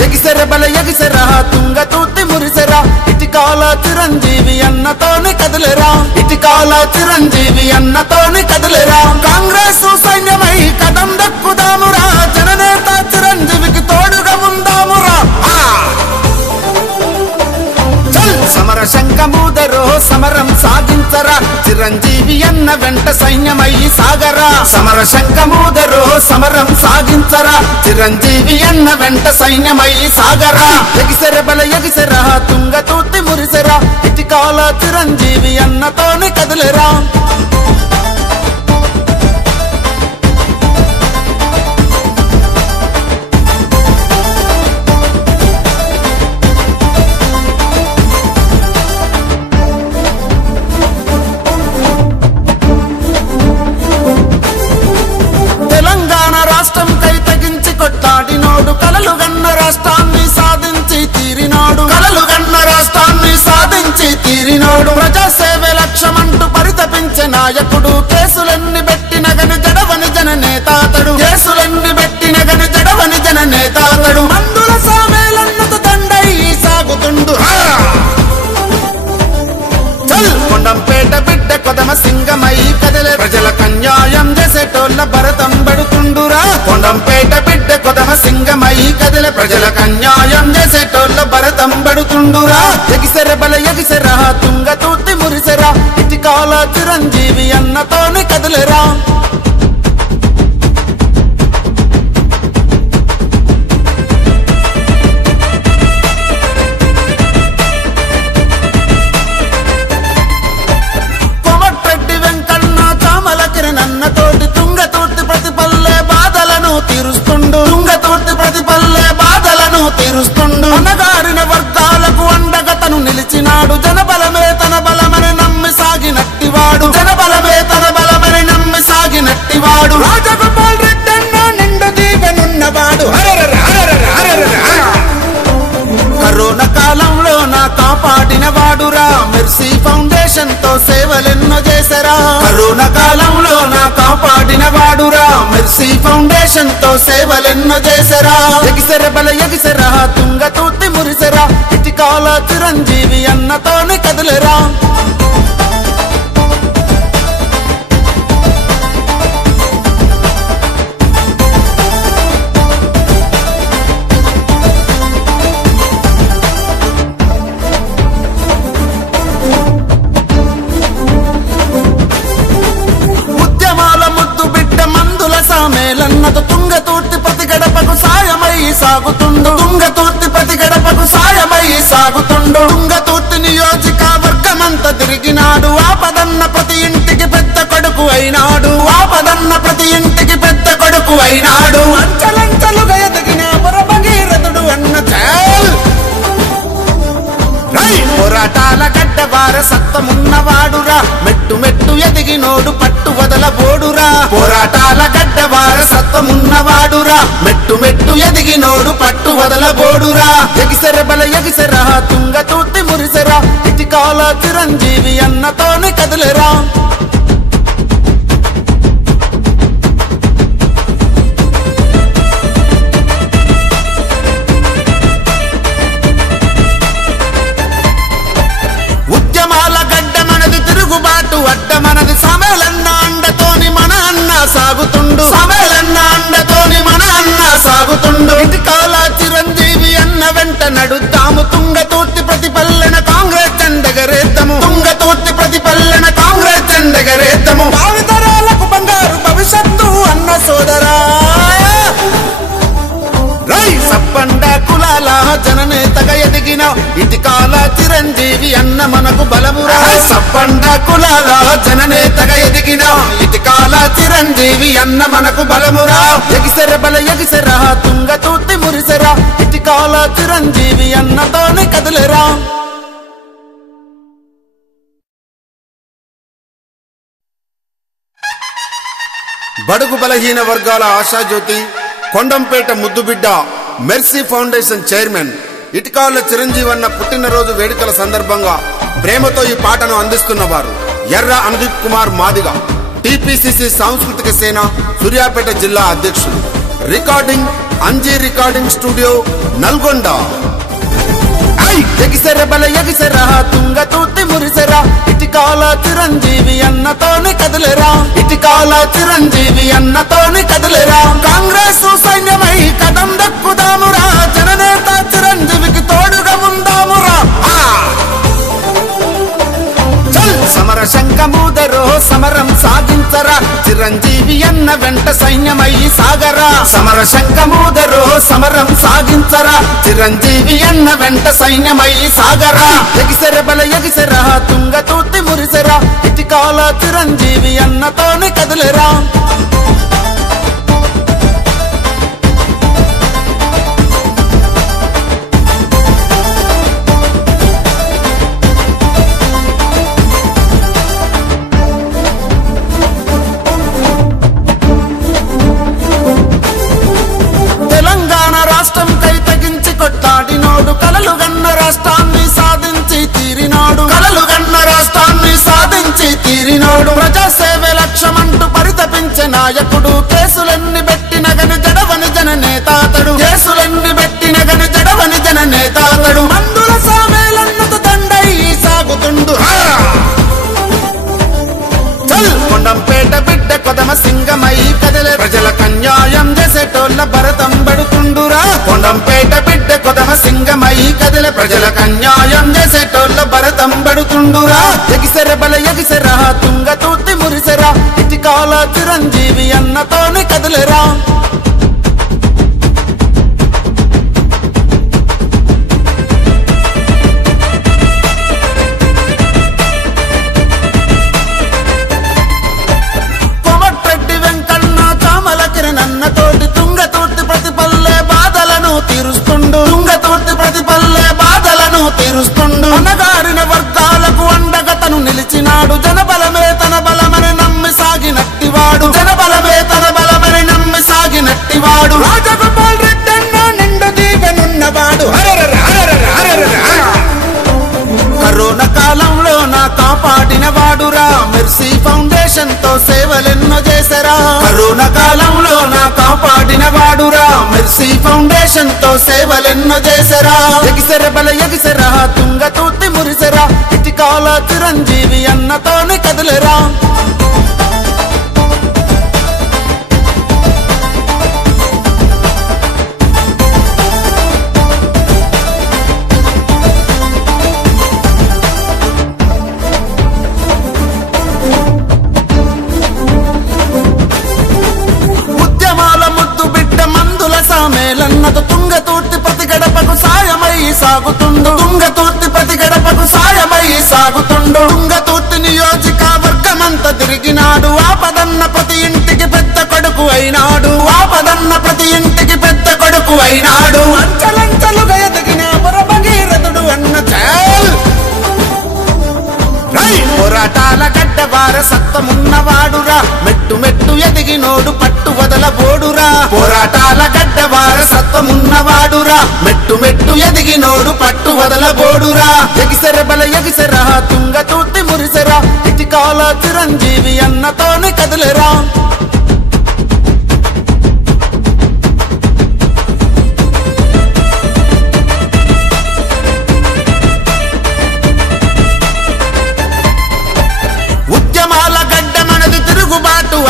ఎగిసెర బల ఎగిసెరా తుంగ తూర్తి మురిసెరా ఇటికాల చిరంజీవి అన్నతోనే కదిలేరా ఇటికాల చిరంజీవి అన్నతోనే కదిలేరా కాంగ్రెస్ సైన్యమై కదం దక్కుదామురా జననేత చిరంజీవికి తోడుగా ఉందామురా సమర శంఖమూదరో సమరం సాగించరా చిరంజీవి అన్న వెంట సైన్యమై సాగరా సమర శంఖమూదరో సమరం సాగించరా చిరంజీవి అన్న వెంట సైన్యమై సాగరా ఎగిసెర బల ఎగిసెరా తుంగ తూర్తి మురిసెరా ఇటికాల చిరంజీవి అన్నతోనే కదిలేరా కొట్లాడినోడు కలలుగన్న రాష్ట్రాన్ని సాధించి తీరినోడు కలలుగన్న రాష్ట్రాన్ని సాధించి తీరినోడు ప్రజాసేవే లక్ష్యమంటూ పరితపించే నాయకుడు కేసులెన్ని పెట్టిన గని జడవని జననేతాతడు కేసులెన్ని పెట్టిన గని జడవని జననేతాతడు మందుల సామేలన్నత దండై సాగుతుండు కొండంపేట బిడ్డ కొదమ సింగమై కదిలే ప్రజలకు అన్యాయం చేసేటోళ్ళ భరతం పడుతుండురా కొండంపేట బిడ్డ కొదమ సింగమై కదిలే ప్రజలకు అన్యాయం చేసేటోళ్ళ భరతం పడుతుండురా ఎగిసెర బల ఎగిసెరా తుంగ తూర్తి మురిసెరా ఇటికాల చిరంజీవి అన్నతోనే కదిలేరా నన్నతోటి తుంగతూర్తి ప్రతిపల్లె బాధలను తీరుస్తుండు తుంగతూర్తి ప్రతిపల్లె బాధలను తీరుస్తుండు అనగారిన వర్గాలకు అండగతను నిలిచినాడు జనబలమే తన బలమని నమ్మి సాగినట్టివాడు జనబలమే తన బలమని నమ్మి సాగినట్టివాడు రాజగోపాల్ రెడ్డి అన్న నిండు దీవెనున్నవాడు కరోనా కాలంలో నా కాపాడిన వాడురా మెర్సీ ఫౌండేషన్ తో సేవలెన్నో చేసరా కరోనా కాలంలో నా మెర్సీ ఫౌండేషన్ తో సేవలెన్నో చేసరా ఎగిసెర బల ఎగిసెరా తుంగ తూర్తి మురిసెరా ఇటికాల చిరంజీవి అన్నతోనే కదిలేరా మేలన్నతో తుంగతూర్తి ప్రతి గడపకు సాయమై సాగుతుండు తుంగతూర్తి ప్రతి గడపకు సాయమై సాగుతుండు తుంగతూర్తి నియోజకవర్గమంతా తిరిగినాడు ఆపదన్న ప్రతి ఇంటికి పెద్ద కొడుకు అయినాడు ఆపదన్న ప్రతి ఇంటికి పెద్ద కొడుకు అయినాడు అంచలంచలుగా ఎదిగిన భగీరథుడు అన్న చాల్ పోరాటాల గడ్డ వారసత్వమున్నవాడురా మెట్టు మెట్టు ఎదిగినోడు పట్టు వదలబోడురా పోరాటాల గడ్డ వారసత్వమున్నవాడురా మెట్టు మెట్టు ఎదిగినోడు పట్టు వదలబోడురా ఎగిసెర బల ఎగిసెరా తుంగ తూర్తి మురిసెరా ఇటికాల చిరంజీవి అన్నతోనే కదిలేరా అడ్డ మనది సమేలన్న అండతోని మన అన్న సాగుతుండు సమేలన్న అండతోని మన అన్న సాగుతుండు ఇటికాల చిరంజీవి అన్న వెంట నడుద్దాము తుంగతూర్తి ప్రతిపల్లెన కాంగ్రెస్ జెండెగరేద్దాము తుంగతూర్తి ప్రతిపల్లెన కాంగ్రెస్ జెండెగరేద్దాము భావితరాలకు బంగారు భవిష్యత్తు అన్న సోదరా సప్పండ కులాల జననేతగా ఎదిగిన ఇటికాల చిరంజీవి అన్న మనకు బలమురా సప్పండ కులాల జననేతగా ఎదిగిన ఇటికాల చిరంజీవి అన్న మనకు బలమురా ఎగిసెర బల ఎగిసెరా తుంగ తూర్తి మురిసెరా ఇటికాల చిరంజీవి అన్నతోనే కదిలేరా బడుగు బలహీన వర్గాల ఆశాజ్యోతి కొండంపేట ముద్దుబిడ్డ మెర్సీ ఫౌండేషన్ చైర్మన్ ఇటికాల చిరంజీవన్న పుట్టినరోజు వేడుకల సందర్భంగా ప్రేమతో ఈ పాటను అందిస్తున్నవారు ఎర్ర అనుదీప్ కుమార్ మాదిగ టిపిసిసి సాంస్కృతిక సేన సూర్యాపేట జిల్లా అధ్యక్షులు recording Anji recording studio Nalgonda ఎగిసెర బల ఎగిసెరా తుంగ తూర్తి మురిసెరా ఇటికాల చిరంజీవి అన్నతోనే కదిలేరా ఇటికాల చిరంజీవి అన్నతోనే కదిలేరా కాంగ్రెస్ సైన్యమై కదం దక్కుదామురా జననేత చిరంజీవికి తోడుగా ఉందామురా సమర శంఖమూదరో సమరం సాగించరా చిరంజీవి అన్న వెంట సైన్యమై సాగరా సమర శంఖమూదరో సమరం సాగించరా చిరంజీవి అన్న వెంట సైన్యమై సాగరా ఎగిసెర బల ఎగిసెరా తుంగ తూర్తి మురిసెరా ఇటికాల చిరంజీవి అన్నతోనే కదిలేరా కొట్లాడినోడు కలలుగన్న రాష్ట్రాన్ని సాధించి తీరినోడు కలలుగన్న రాష్ట్రాన్ని సాధించి తీరినోడు ప్రజాసేవే లక్ష్యమంటూ పరితపించే నాయకుడు కేసులెన్ని పెట్టిన గని జడవని జన నేతాతడు కేసులెన్ని పెట్టిన గని జడవని జన నేతాతడు మందుల సామేలన్నత దండై సాగుతుండు కొండంపేట బిడ్డ కొదమ సింగమై కదిలే ప్రజలకు అన్యాయం చేసేటోళ్ళ భరతం పడుతుండురా కొండంపేట బిడ్డ కొదమ సింగమై కదిలే ప్రజలకు అన్యాయం చేసేటోళ్ళ భరతం పడుతుండురా ఎగిసెర బల ఎగిసెరా తుంగ తూర్తి మురిసెరా ఇటికాల చిరంజీవి అన్నతోనే కదిలేరా నన్నతోటి తుంగతూర్తి ప్రతిపల్లె బాధలను తీరుస్తుండు తుంగతూర్తి ప్రతిపల్లె బాధలను తీరుస్తుండు అనగారిన వర్గాలకు అండగతను నిలిచినాడు జనబలమే తన బలమని నమ్మి సాగినట్టివాడు జనబలమే తన బలమని నమ్మి సాగినట్టివాడు రాజగోపాల్ రెడ్డి అన్న నిండు దీవెనున్నవాడు కరోనా కాలంలో నా కాపాడిన వాడురా మెర్సీ ఫౌండేషన్ ఫౌండేషన్ తో సేవలెన్నో చేసరా కరోనా కాలంలో నా కాపాడిన వాడురా మెర్సీ ఫౌండేషన్ తో సేవలెన్నో చేసరా ఎగిసెర బల ఎగిసెరా తుంగ తూర్తి మురిసెరా ఇటికాల చిరంజీవి అన్నతోనే కదిలేరా మేలన్నతో తుంగతూర్తి ప్రతి గడపకు సాయమై సాగుతుండు తుంగతూర్తి ప్రతి గడపకు సాయమై సాగుతుండు తుంగతూర్తి నియోజకవర్గమంతా తిరిగినాడు ఆపదన్న ప్రతి ఇంటికి పెద్ద కొడుకు అయినాడు ఆపదన్న ప్రతి ఇంటికి పెద్ద కొడుకు అయినాడు అంచలంచలుగా ఎదిగిన భగీరథుడు అన్న చాల్ పోరాటాల గడ్డ వారసత్వమున్నవాడురా మెట్టు మెట్టు ఎదిగినోడు పట్టు వదలబోడురా పోరాటాల గడ్డ వారసత్వమున్నవాడురా మెట్టు మెట్టు ఎదిగినోడు పట్టు వదలబోడురా ఎగిసెర బల ఎగిసెరా తుంగ తూర్తి మురిసెరా ఇటికాల చిరంజీవి అన్నతోనే కదిలేరా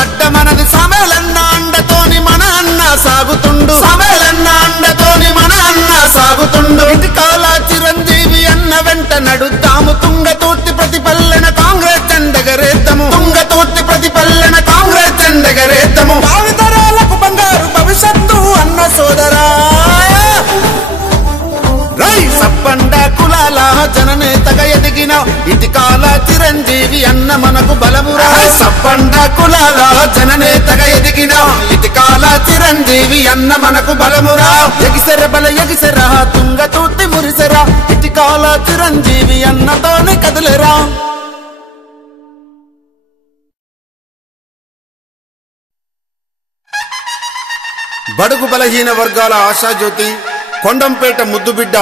అడ్డ మనది సమేలన్న అండతోని మన అన్న సాగుతుండు సమేలన్న అండతోని మన అన్న సాగుతుండు ఇటికాల చిరంజీవి అన్న వెంట నడుద్దాము తుంగతూర్తి ప్రతిపల్లెన కాంగ్రెస్ జెండెగరేద్దాము తుంగతూర్తి ప్రతిపల్లెన కాంగ్రెస్ జెండెగరేద్దాము భావితరాలకు బంగారు భవిష్యత్తు అన్న సోదరా సప్పండ కులాల జననేతగా ఎదిగిన ఇటికాల చిరంజీవి అన్న మనకు బలమురా సప్పండ కులాల జననేతగా ఎదిగిన ఇటికాల చిరంజీవి అన్న మనకు బలమురా ఎగిసెర బల ఎగిసెరా తుంగ తూర్తి మురిసెరా ఇటికాల చిరంజీవి అన్నతోనే కదిలేరా బడుగు బలహీన వర్గాల ఆశాజ్యోతి కొండంపేట ముద్దుబిడ్డ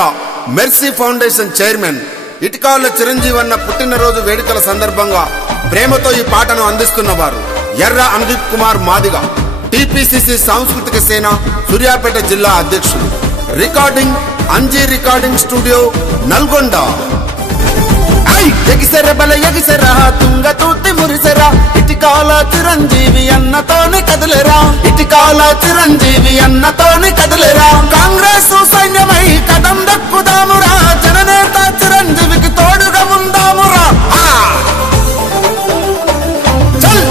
మెర్సీ ఫౌండేషన్ చైర్మన్ ఇటికాల చిరంజీవన్న పుట్టినరోజు వేడుకల సందర్భంగా ప్రేమతో ఈ పాటను అందిస్తున్నవారు ఎర్ర అనుదీప్ కుమార్ మాదిగ టిపిసిసి సాంస్కృతిక సేన సూర్యాపేట జిల్లా అధ్యక్షులు recording Anji recording studio Nalgonda ఎగిసెర బల ఎగిసెరా తుంగ తూర్తి మురిసెరా ఇటికాల చిరంజీవి అన్నతోనే కదిలేరా ఇటికాల చిరంజీవి అన్నతోనే కదిలేరా కాంగ్రెస్ సైన్యమై కదం దక్కుదామురా జననేత చిరంజీవికి తోడుగా ఉందామురా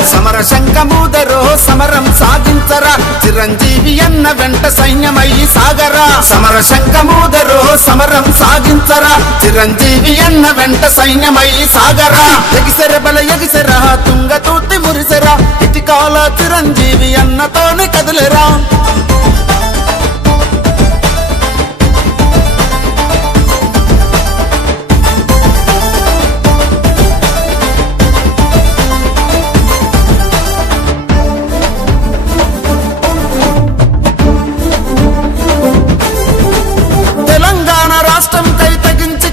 సమర శంఖమూదరో సమరం సాగించరా చిరంజీవి అన్న వెంట సైన్యమయ్యి సాగరా సమర శంఖమూదరో సమరం సాగించరా చిరంజీవి అన్న వెంట సైన్యమయ్యి సాగరా ఎగిసెర బల ఎగిసెరా తుంగ తూర్తి మురిసెరా ఇటికాల చిరంజీవి అన్నతోనే కదిలేరా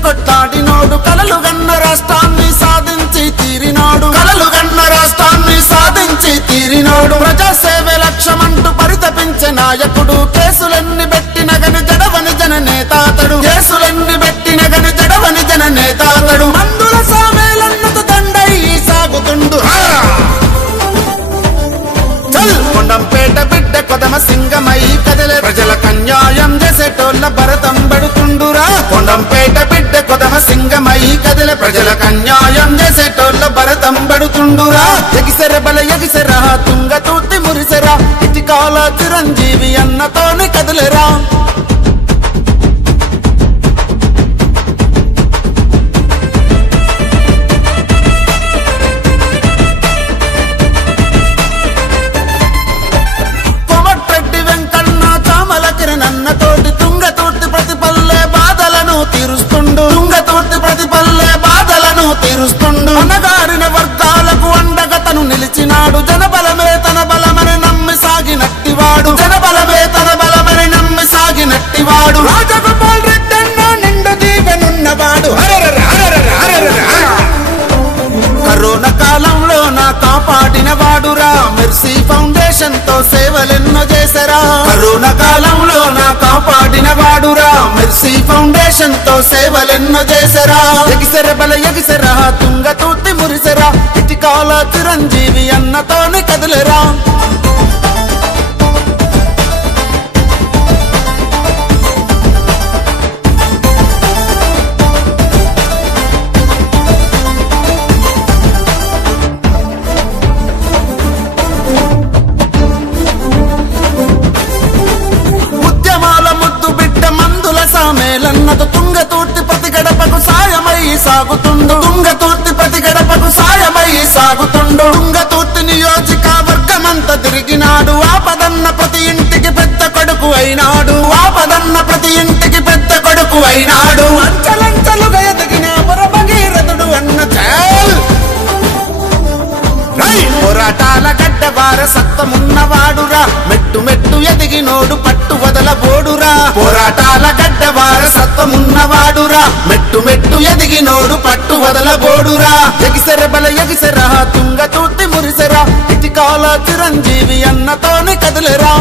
కొట్లాడినోడు కలలుగన్న రాష్ట్రాన్ని సాధించి తీరినోడు కలలుగన్న రాష్ట్రాన్ని సాధించి తీరినోడు ప్రజాసేవే లక్ష్యమంటూ పరితపించే నాయకుడు కేసులెన్ని పెట్టిన గని జడవని జన నేతాతడు కేసులెన్ని పెట్టిన గని జడవని జన నేతాతడు మందుల సామేలన్నత దండై సాగుతుండు కొండంపేట బిడ్డ కొదమ సింగమై కదిలే ప్రజలకు అన్యాయం చేసేటోళ్ళ భరతం పడుతుండురా కొండంపేట బిడ్డ కొదమ సింగమై కదిలే ప్రజలకు అన్యాయం చేసేటోళ్ళ భరతం పడుతుండురా ఎగిసెర బల ఎగిసెరా తుంగ తూర్తి మురిసెరా ఇటికాల చిరంజీవి అన్నతోనే కదిలేరా నన్నతోటి తుంగతూర్తి ప్రతిపల్లె బాధలను తీరుస్తుండు తుంగతూర్తి ప్రతిపల్లె బాధలను తీరుస్తుండు అనగారిన వర్గాలకు అండగతను నిలిచినాడు జనబలమే తన బలమని నమ్మి సాగినట్టివాడు జనబలమే తన బలమని నమ్మి సాగినట్టు ఆవేశంతో సేవలెన్నో చేసరా ఎగిసెర బల ఎగిసెరా తుంగ తూర్తి మురిసెరా ఇటికాల చిరంజీవి అన్నతోనే కదిలేరా మేలన్నదు తుంగతూర్తి ప్రతి గడపకు సాయమై సాగుతుండు తుంగతూర్తి ప్రతి గడపకు సాయమై సాగుతుండు తుంగతూర్తి నియోజకవర్గమంతా తిరిగినాడు ఆపదన్న ప్రతి ఇంటికి పెద్ద కొడుకు అయినాడు ఆపదన్న ప్రతి ఇంటికి పెద్ద కొడుకు అయినాడు అంచలంచలుగా ఎదిగిన భగీరథుడు అన్న చాల్ పోరాటాల గడ్డ వారసత్వమున్నవాడురా మెట్టు మెట్టు ఎదిగినోడు పట్టు వదలబోడురా పోరాటాల గడ్డ వారసత్వమున్నవాడురా మెట్టు మెట్టు ఎదిగినోడు పట్టు వదలబోడురా ఎగిసెర బల ఎగిసెరా తుంగ తూర్తి మురిసెరా ఇటికాల చిరంజీవి అన్నతోనే కదిలేరా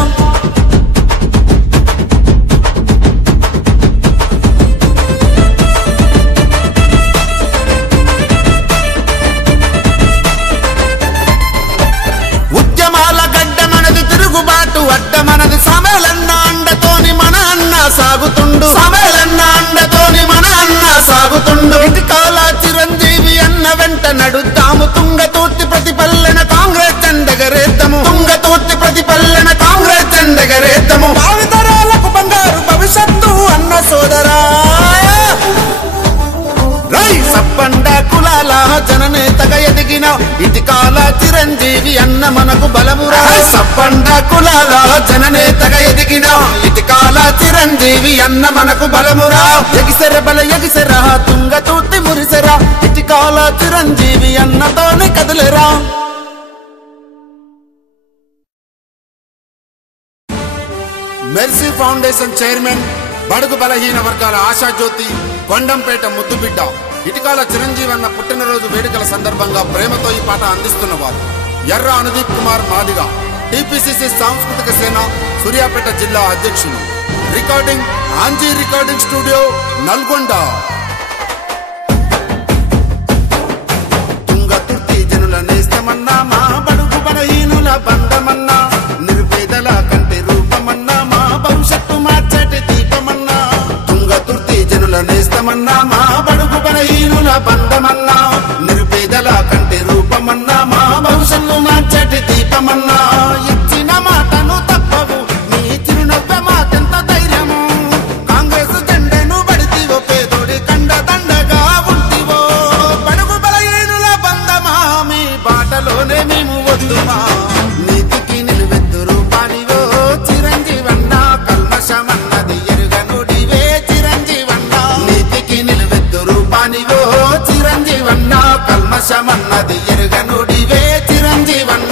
అడ్డ మనది సమేలన్న అండతోని మన అన్న సాగుతుండు సమేలన్న అండతోని మన అన్న సాగుతుండు ఇటికాల చిరంజీవి అన్న వెంట నడుద్దాము తుంగతూర్తి ప్రతిపల్లెన కాంగ్రెస్ జెండెగరేద్దాము తుంగతూర్తి ప్రతిపల్లెన కాంగ్రెస్ జెండెగరేద్దాము భావితరాలకు బంగారు భవిష్యత్తు అన్న సోదరా సప్పండ కులాల జననేతగా ఎదిగిన ఇటికాల చిరంజీవి అన్న మనకు బలమురా సప్పండ కులాల జననేతగా ఎదిగిన ఇటికాల చిరంజీవి అన్న మనకు బలమురా ఎగిసెర బల ఎగిసెరా తుంగ తూర్తి మురిసెరా ఇటికాల చిరంజీవి అన్నతోనే కదిలేరా మెర్సీ ఫౌండేషన్ చైర్మన్ బడుగు బలహీన వర్గాల ఆశాజ్యోతి కొండంపేట ముద్దుబిడ్డ ఇటికాల చిరంజీవి అన్న పుట్టినరోజు వేడుకల సందర్భంగా ప్రేమతో ఈ పాట అందిస్తున్నవారు ఎర్ర అనుదీప్ కుమార్ మాదిగా టిపిసిసి సాంస్కృతిక సేన సూర్యాపేట జిల్లా అధ్యక్షులు recording Anji recording studio Nalgonda Thungathurthi జనుల నేస్తమన్నా మా బడుగు బలహీనుల బంధమన్నా నిర్వేదల కంటే రూపమన్నా మా భవిష్యత్తు మార్చటి దీపమన్నా తుంగతుర్తి జనుల నేస్తమన్నా మా బడుగు బలహీనుల బంధమన్నా నిర్వేదల కంటే రూపమన్నా మా భవిష్యత్తు మార్చటి దీపమన్నా ఇచ్చిన మాటను తప్పవు నీ చిరునవ్వె మాకెంత ధైర్యము కాంగ్రెస్ జెండెను బడితివో పేదోడి కండ దండగా ఉంటివో బడుగు బలహీనుల బంధమా మీ బాటలోనే మేము వద్దుమా నీతికి నిలువెత్తు రూపానివో చిరంజీవన్న కల్మషమన్నది ఎరుగనుడివే చిరంజీవన్న నీతికి నిలువెత్తు రూపానివో చిరంజీవన్న కల్మషమన్నది ఎరుగనుడివే చిరంజీవన్న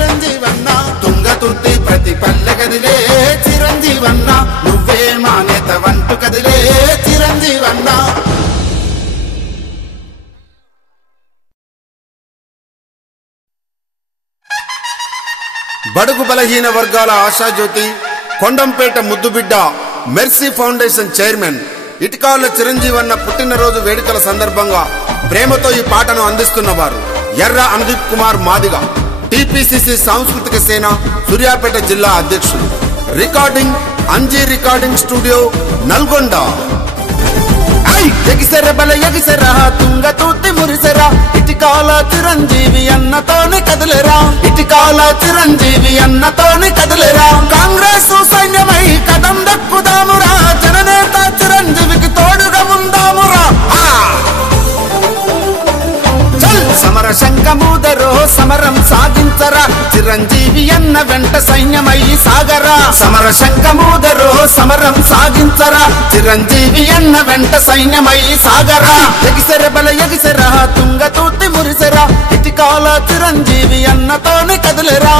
చిరంజీవన్న తుంగతుర్తి ప్రతి పల్లె కదిలే చిరంజీవన్న నువ్వే మా నేత వంటు కదిలే చిరంజీవన్న బడుగు బలహీన వర్గాల ఆశాజ్యోతి కొండంపేట ముద్దుబిడ్డ మెర్సీ ఫౌండేషన్ చైర్మన్ ఇటికాల చిరంజీవన్న పుట్టినరోజు వేడుకల సందర్భంగా ప్రేమతో ఈ పాటను అందిస్తున్నవారు ఎర్ర అనుదీప్ కుమార్ మాదిగ టిపిసిసి సాంస్కృతిక సేన సూర్యాపేట జిల్లా అధ్యక్షులు recording Anji recording studio Nalgonda ఎగిసెర బల ఎగిసెర తుంగతూర్తి మురిసెరా ఇటికాల చిరంజీవి అన్నతోని కదిలేరా ఇటికాల చిరంజీవి అన్నతోని కదిలేరా కాంగ్రెస్ సైన్యమై కదం దక్కుదామురా జననేత చిరంజీవికి తోడుగా ఉందామురా సమర శంఖమూదరో సమరం సాగించరా చిరంజీవి అన్న వెంట సైన్యమై సాగరా సమర శంఖమూదరో సమరం సాగించరా చిరంజీవి అన్న వెంట సైన్యమై సాగరా ఎగిసెర బల ఎగిసెర తుంగతూర్తి మురిసెరా ఇటికాల చిరంజీవి అన్నతోని కదిలేరా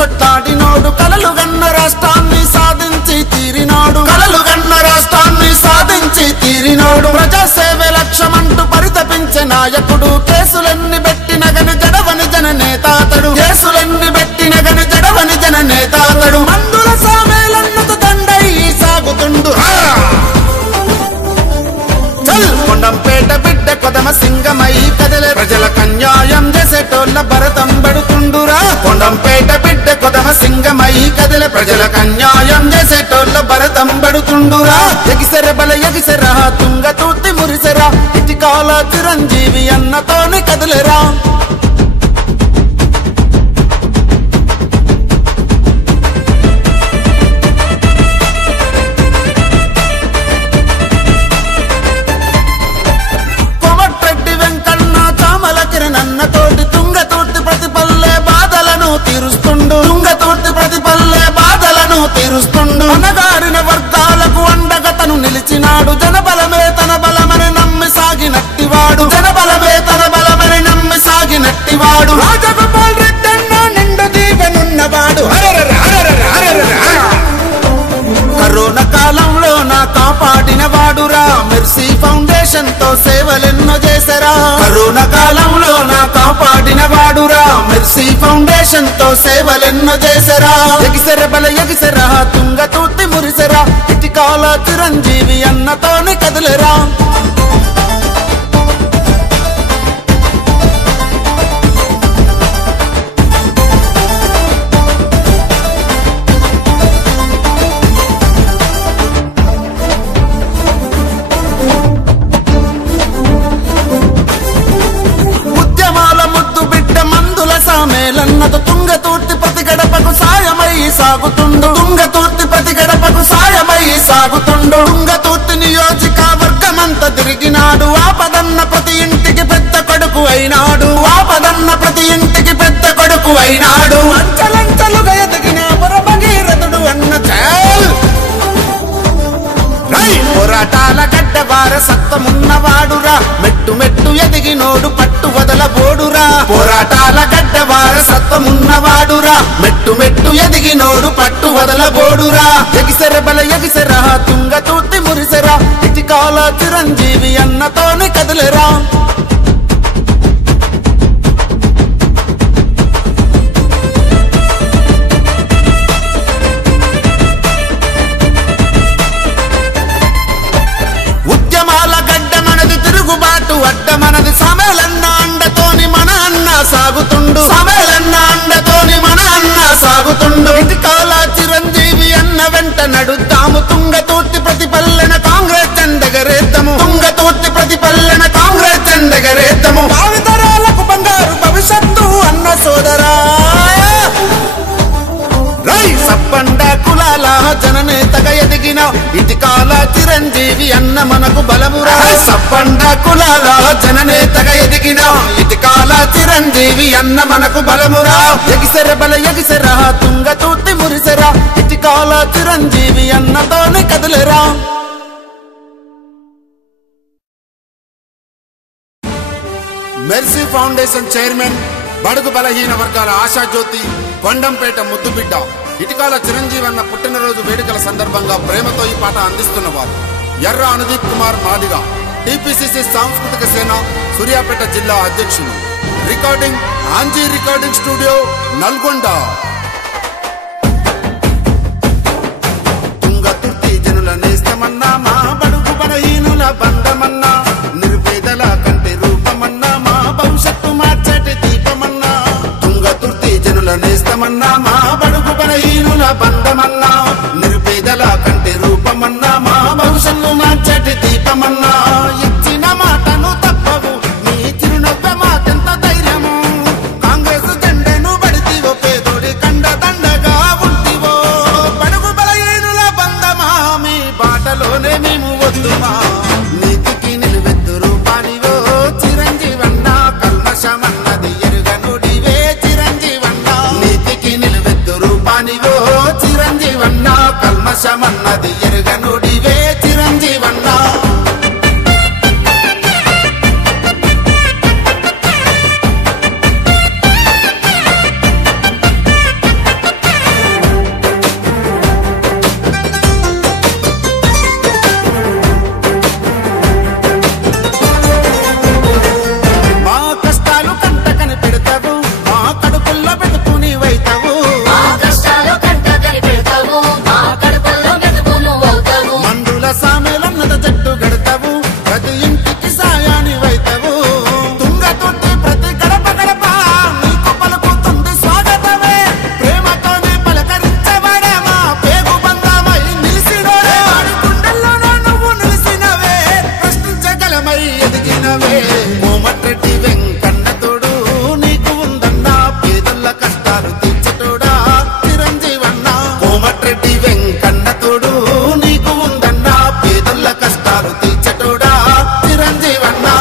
కొట్లాడినోడు కలలుగన్న రాష్ట్రాన్ని సాధించి తీరినోడు కలలుగన్న రాష్ట్రాన్ని సాధించి తీరినోడు ప్రజాసేవ లక్ష్యమంటూ పరితపించే నాయకుడు కేసులెన్ని పెట్టిన గని జడవని జన నేతాతడు కేసులెన్ని పెట్టిన గని జడవని జన నేతాతడు మందుల సామేలన్నత దండై సాగుతుండు కొండంపేట బిడ్డ కొదమ సింగమై కదిలే ప్రజలకు అన్యాయం చేసేటోళ్ళ భరతం పడుతుండురా కొండంపేట బిడ్డ కొదమ సింగమై కదిలే ప్రజలకు అన్యాయం చేసేటోళ్ళ భరతం పడుతుండురా ఎగిసెర బల ఎగిసెర తుంగతూర్తి మురిసెరా ఇటికాల చిరంజీవి అన్నతోని కదిలేరా నన్నతోటి తుంగతూర్తి ప్రతిపల్లె బాధలను తీరుస్తుండు తుంగతూర్తి ప్రతిపల్లె బాధలను తీరుస్తుండు అనగారిన వర్గాలకు అండగతను నిలిచినాడు జనబలమే తన బలమని నమ్మి సాగినట్టివాడు జనబలమే తన బలమని నమ్మి సాగినట్టివాడు రాజగోపాల్ రెడ్డన్న నిండు దీవెనున్నవాడు కరోనా కాలంలో నా కాపాడిన వాడురా మెర్సీ ఫౌండేషన్ తో సేవలెన్నో చేసరా కరోనా కాలంలో నా కాపాడిన వాడురా మెర్సీ ఫౌండేషన్ తో సేవలెన్నో చేసరా ఎగిసెర బల ఎగిసెర తుంగతూర్తి మురిసెరా ఇటికాల చిరంజీవి అన్నతోని కదిలేరా మేలన్నదు తుంగతూర్తి ప్రతి గడపకు సాయమై సాగుతుండు తుంగతూర్తి ప్రతి గడపకు సాయమై సాగుతుండు తుంగతూర్తి నియోజకవర్గమంతా తిరిగినాడు ఆపదన్న ప్రతి ఇంటికి పెద్ద కొడుకు అయినాడు ఆపదన్న ప్రతి ఇంటికి పెద్ద కొడుకు అయినాడు అంచలంచలుగా ఎదిగిన పురభగీరథుడు అన్న చాల్ పోరాటాల గడ్డ వారసత్వమున్నవాడురా మెట్టు మెట్టు ఎదిగినోడు పట్టు వదలబోడురా పోరాటాల గడ్డ వారసత్వమున్నవాడురా మెట్టు మెట్టు ఎదిగినోడు పట్టు వదలబోడురా ఎగిసెర బల ఎగిసెర తుంగతూర్తి మురిసెరా ఇటికాల చిరంజీవి అన్నతోని కదిలేరా అడ్డ మనది సమేలన్న అండతోని మన అన్న సాగుతుండు సమేలన్న అండతోని మన అన్న సాగుతుండు ఇటికాల చిరంజీవి అన్న వెంట నడుద్దాము తుంగతూర్తి ప్రతిపల్లెన కాంగ్రెస్ జెండెగరేద్దాము తుంగతూర్తి ప్రతిపల్లెన కాంగ్రెస్ జెండెగరేద్దాము భావితరాలకు బంగారు భవిష్యత్తు అన్న సోదరా సబ్బండ కులాల జననేతగా ఎదిగిన ఇటికాల చిరంజీవి చిరంజీవి అన్న మనకు బలమురా సబ్బండ కులాల జననేతగా ఎదిగిన ఇటికాల చిరంజీవి అన్న మనకు బలమురా ఎగిసెర బల ఎగిసెరా తుంగతూర్తి మురిసెరా ఇటికాల చిరంజీవి అన్నతోనే కదిలేరా మెర్సీ ఫౌండేషన్ చైర్మన్ బడుగు బలహీన వర్గాల ఆశాజ్యోతి కొండంపేట ముద్దుబిడ్డ ఇటికాల చిరంజీవి అన్న పుట్టినరోజు వేడుకల సందర్భంగా ప్రేమతో ఈ పాట అందిస్తున్నవారు ఎర్ర అనుదీప్ కుమార్ మాదిగా టిపిసిసి సాంస్కృతిక సేన సూర్యాపేట జిల్లా అధ్యక్షులు recording Anji recording studio Nalgonda Thungathurthi జనుల నేస్తమన్నా మా బడుగు బలహీనుల బంధమన్నా నిర్వేదల కంటి రూపమన్నా మా భవిష్యత్తు మార్చటి దీపమన్నా తుంగతుర్తి జనుల నేస్తమన్నా మా బడుగు బలహీనుల బంధమన్నా నిర్వేదల కంటి రూపమన్నా మా భవిష్యత్తు మార్చటి దీపమన్నా ఇచ్చిన మాటను తప్పవు నీ చిరునవ్వె మాకెంత ధైర్యము కాంగ్రెస్ జెండను బడితివో పేదోడి కండ దండగా ఉంటివో బడుగు బలహీనుల బంధమా మీ బాటలోనే మేము వద్దుమా నీతికి నిలువెత్తు రూపానివో చిరంజీవన్నా కల్మషమన్నది ఎరుగనుడివే చిరంజీవన్నా నీతికి నిలువెత్తు రూపానివో చిరంజీవన్నా కల్మషమన్నది ఎరుగనుడివే చిరంజీవన్నా మా కష్టాలు కంటకని పెడతావు మా కడుపుల్లో పెట్టుకుని వైతావు మా కష్టాలు కంట కనిపెడతావు మా కడుపుల్లో మెతుకు నువ్వవుతావు మందుల సామెలన్నద జట్టు గడతావు ప్రతి ఇంటికి సాయాని వైతావు తుంగతుర్తి ప్రతి గడప గడప నీకు పలుకుతుంది స్వాగతమే ప్రేమతోనే పలకరించబడే మా పేగు బంధమై నిలిసినోడే వాడి గుండెల్లోనే నువ్వు నిలిసినవే ప్రశ్నించగలమై ఎదిగినవే కోమటిరెడ్డి వెంకన్న తోడు నీకు ఉందన్నా పేదల కష్టాలు తీర్చటోడా చిరంజీవన్నా కోమటిరెడ్డి వెంకన్న తోడు నీకు ఉందన్నా పేదల కష్టాలు తీర్చటోడా చిరంజీవన్నా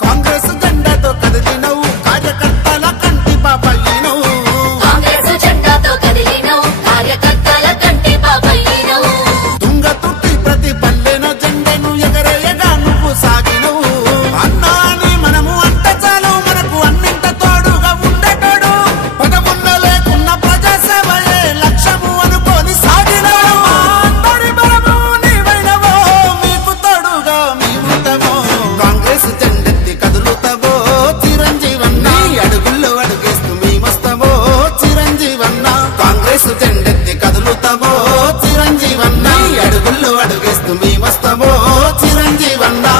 కాంగ్రెస్ జెండాతో కదిలినవు కార్యకర్తల కంటి పాపయ్యినవు కాంగ్రెస్ జెండాతో కదిలినవు కార్యకర్తల కంటి పాపయ్యినవు తుంగతుర్తి ప్రతి పల్లెన జెండను ఎగరేయగా నువ్వు సాగినవు అన్నా అని మనము అంట చాలు మనకు అన్నింట తోడుగా ఉండేటోడు పదవుల్లో లేకున్న ప్రజాసేవయే లక్ష్యము అనుకోని సాగినవు అందరి బలము నీవైనవో మీకు తోడుగా మేముంటామో కాంగ్రెస్ జెండెత్తి కదులుతావో చిరంజీవన్నా నీ అడుగుల్లో అడుగేస్తూ మేమొస్తామో చిరంజీవన్నా కాంగ్రెస్ జెండెత్తి కదులుతావో చిరంజీవన్నా నీ అడుగుల్లో అడుగేస్తూ మేమొస్తామో చిరంజీవన్నా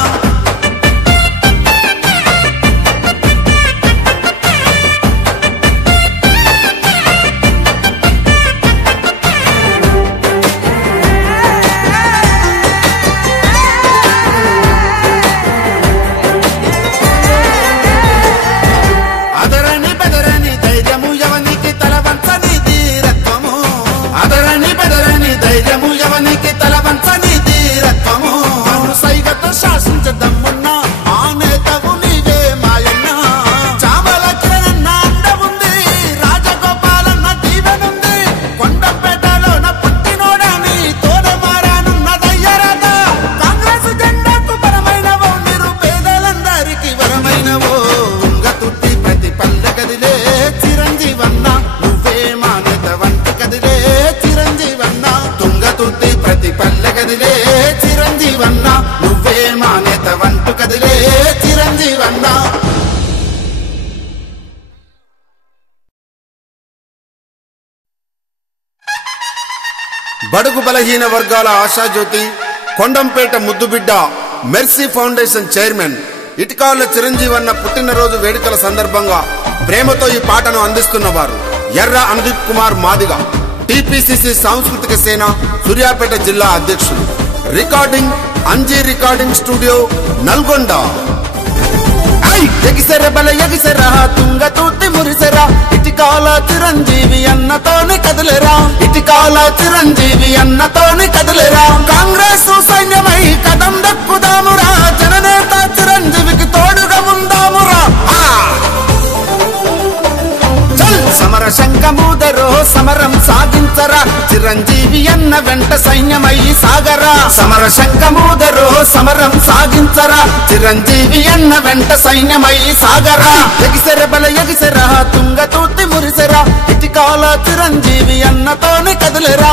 అదరని బెదరని ధైర్యము ఎవనికి తలవంచని ధీరత్వము అదరని బెదరని ధైర్యము ఎవనికి తలవంచని ధీరత్వము సైగతో శాసించ దమ్మున్నా ఆ నేతవు నీవే మాయన్న చామల కిరణన్న అండ ఉంది రాజగోపాలన్న దీవెనుంది కొండంపేటలోన పుట్టినోడని తోడ మారానున్న దయ్యరాద కాంగ్రెస్ జెండాకు పరమైనవో నిరుపేదలందరికీ వరమైనవో తుంగతుర్తి ప్రతి పల్లె కదిలే చిరంజీవన్నా నువ్వే మా నేత వంటి కదిలే చిరంజీవన్నా తుంగతుర్తి ప్రతి పల్లె కదిలే చిరంజీవన్నా నువ్వే మా నేత వంటు కదిలే చిరంజీవన్నా బడుగు బలహీన వర్గాల ఆశాజ్యోతి కొండంపేట ముద్దుబిడ్డ మెర్సీ ఫౌండేషన్ చైర్మన్ ఇటికాల చిరంజీవన్న పుట్టినరోజు వేడుకల సందర్భంగా ప్రేమతో ఈ పాటను అందిస్తున్నవారు ఎర్ర అనుదీప్ కుమార్ మాదిగా టిపిసిసి సాంస్కృతిక సేన సూర్యాపేట జిల్లా అధ్యక్షులు. Recording Anji recording studio Nalgonda. ఎగిసెర బల ఎగిసెరా తుంగ తూర్తి మురిసెరా ఇటికాల చిరంజీవి అన్నతోని కదిలేరా ఇటికాల చిరంజీవి అన్నతోని కదిలేరా కాంగ్రెస్ సైన్యమై కదం దక్కుదామురా జననేత చిరంజీవికి తోడుగా ఉందామురా. సమర శంఖమూదరో సమరం సాగించరా చిరంజీవి అన్న వెంట సైన్యమయ్యి సాగరా సమర శంఖమూదరో సమరం సాగించరా చిరంజీవి అన్న వెంట సైన్యమయ్యి సాగరా ఎగిసెర బల ఎగిసెరా తుంగ తూర్తి మురిసెరా ఇటికాల చిరంజీవి అన్నతోని కదిలేరా.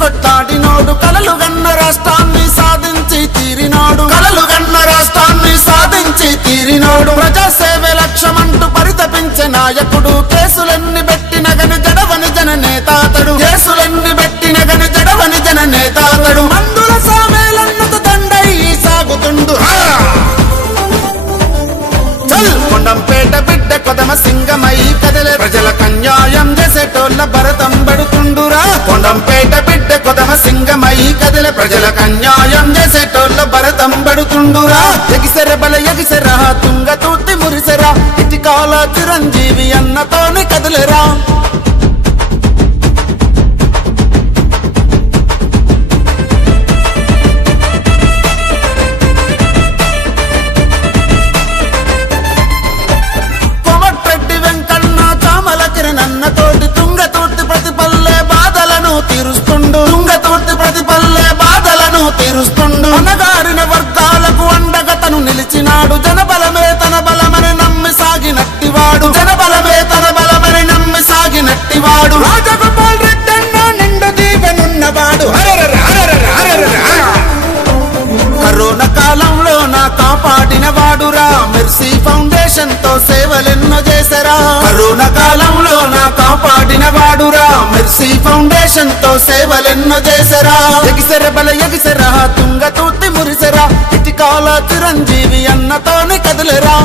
కొట్టాడినోడు కలలుగన్న రాష్ట్రాన్ని సాధించి తీరినోడు కలలుగన్న రాష్ట్రాన్ని సాధించి తీరినోడు ప్రజాసేవే లక్ష్యమంటూ పరితపించే నాయకుడు కేసులెన్ని పెట్టిన గని జడవని జననేతాతడు కేసులెన్ని పెట్టిన గని జడవని జననేతాతడు మందుల సామేలన్నత దండై సాగుతుండు. కొండంపేట బిడ్డ కొదమ సింగమై కదలే ప్రజలకు అన్యాయం చేసేటోళ్ళ భరతం పడుతుండురా కొండంపేట బిడ్డ కొదమ సింగమై కదలే ప్రజలకు అన్యాయం చేసేటోళ్ళ భరతం పడుతుండురా ఎగిసెర బల ఎగిసెరా తుంగ తూర్తి మురిసెరా ఇటికాల చిరంజీవి అన్నతోని కదిలేరా. నన్నతోటి తుంగతూర్తి ప్రతిపల్లె బాధలను తీరుస్తుండు తుంగతూర్తి ప్రతిపల్లె బాధలను తీరుస్తుండు అనగారిన వర్గాలకు అండగా తను నిలిచినాడు జనబలమే తన బలమని నమ్మి సాగినట్టివాడు జనబలమే తన బలమని నమ్మి సాగినట్టివాడు రాజగోపాల్ రెడ్డన్న నిండు దీవెనున్నవాడు కరోనా కాలంలో నా కాపాడిన వాడురా మెర్సీ ఫౌండేషన్ తో సేవలెన్నో చేసరా కరోనా కాలంలో నా కాపాడిన వాడురా మెర్సీ ఫౌండేషన్ తో సేవలెన్నో చేసరా ఎగిసెర బల ఎగిసెరా తుంగ తూర్తి మురిసెరా ఇటికాల చిరంజీవి అన్నతోని కదిలేరా.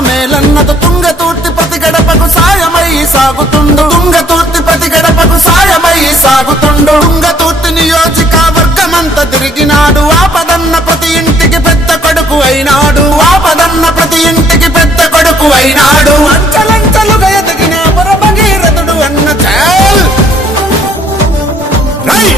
మేలన్నత తుంగతూర్తి ప్రతి గడపకు సాయమై సాగుతుండు తుంగతూర్తి ప్రతి గడపకు సాయమై సాగుతుండు తుంగతూర్తి నియోజకవర్గమంతా తిరిగినాడు ఆపదన్న ప్రతి ఇంటికి పెద్ద కొడుకు అయినాడు ఆపదన్న ప్రతి ఇంటికి పెద్ద కొడుకు అయినాడు అంచలంచలుగా ఎదిగిన భగీరథుడు అన్న చాల్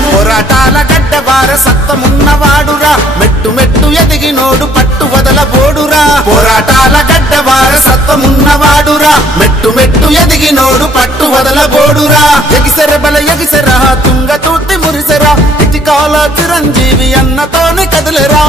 పోరాటాల గడ్డ వారసత్వమున్నవాడురా మెట్టు మెట్టు ఎదిగినోడు పట్టు వదలబోడురా పోరాటాల గడ్డ వారసత్వమున్నవాడురా మెట్టు మెట్టు ఎదిగినోడు పట్టు వదలబోడురా ఎగిసెర బల ఎగిసెరా తుంగ తూర్తి మురిసెరా ఇటికాల చిరంజీవి అన్నతోని కదిలేరా.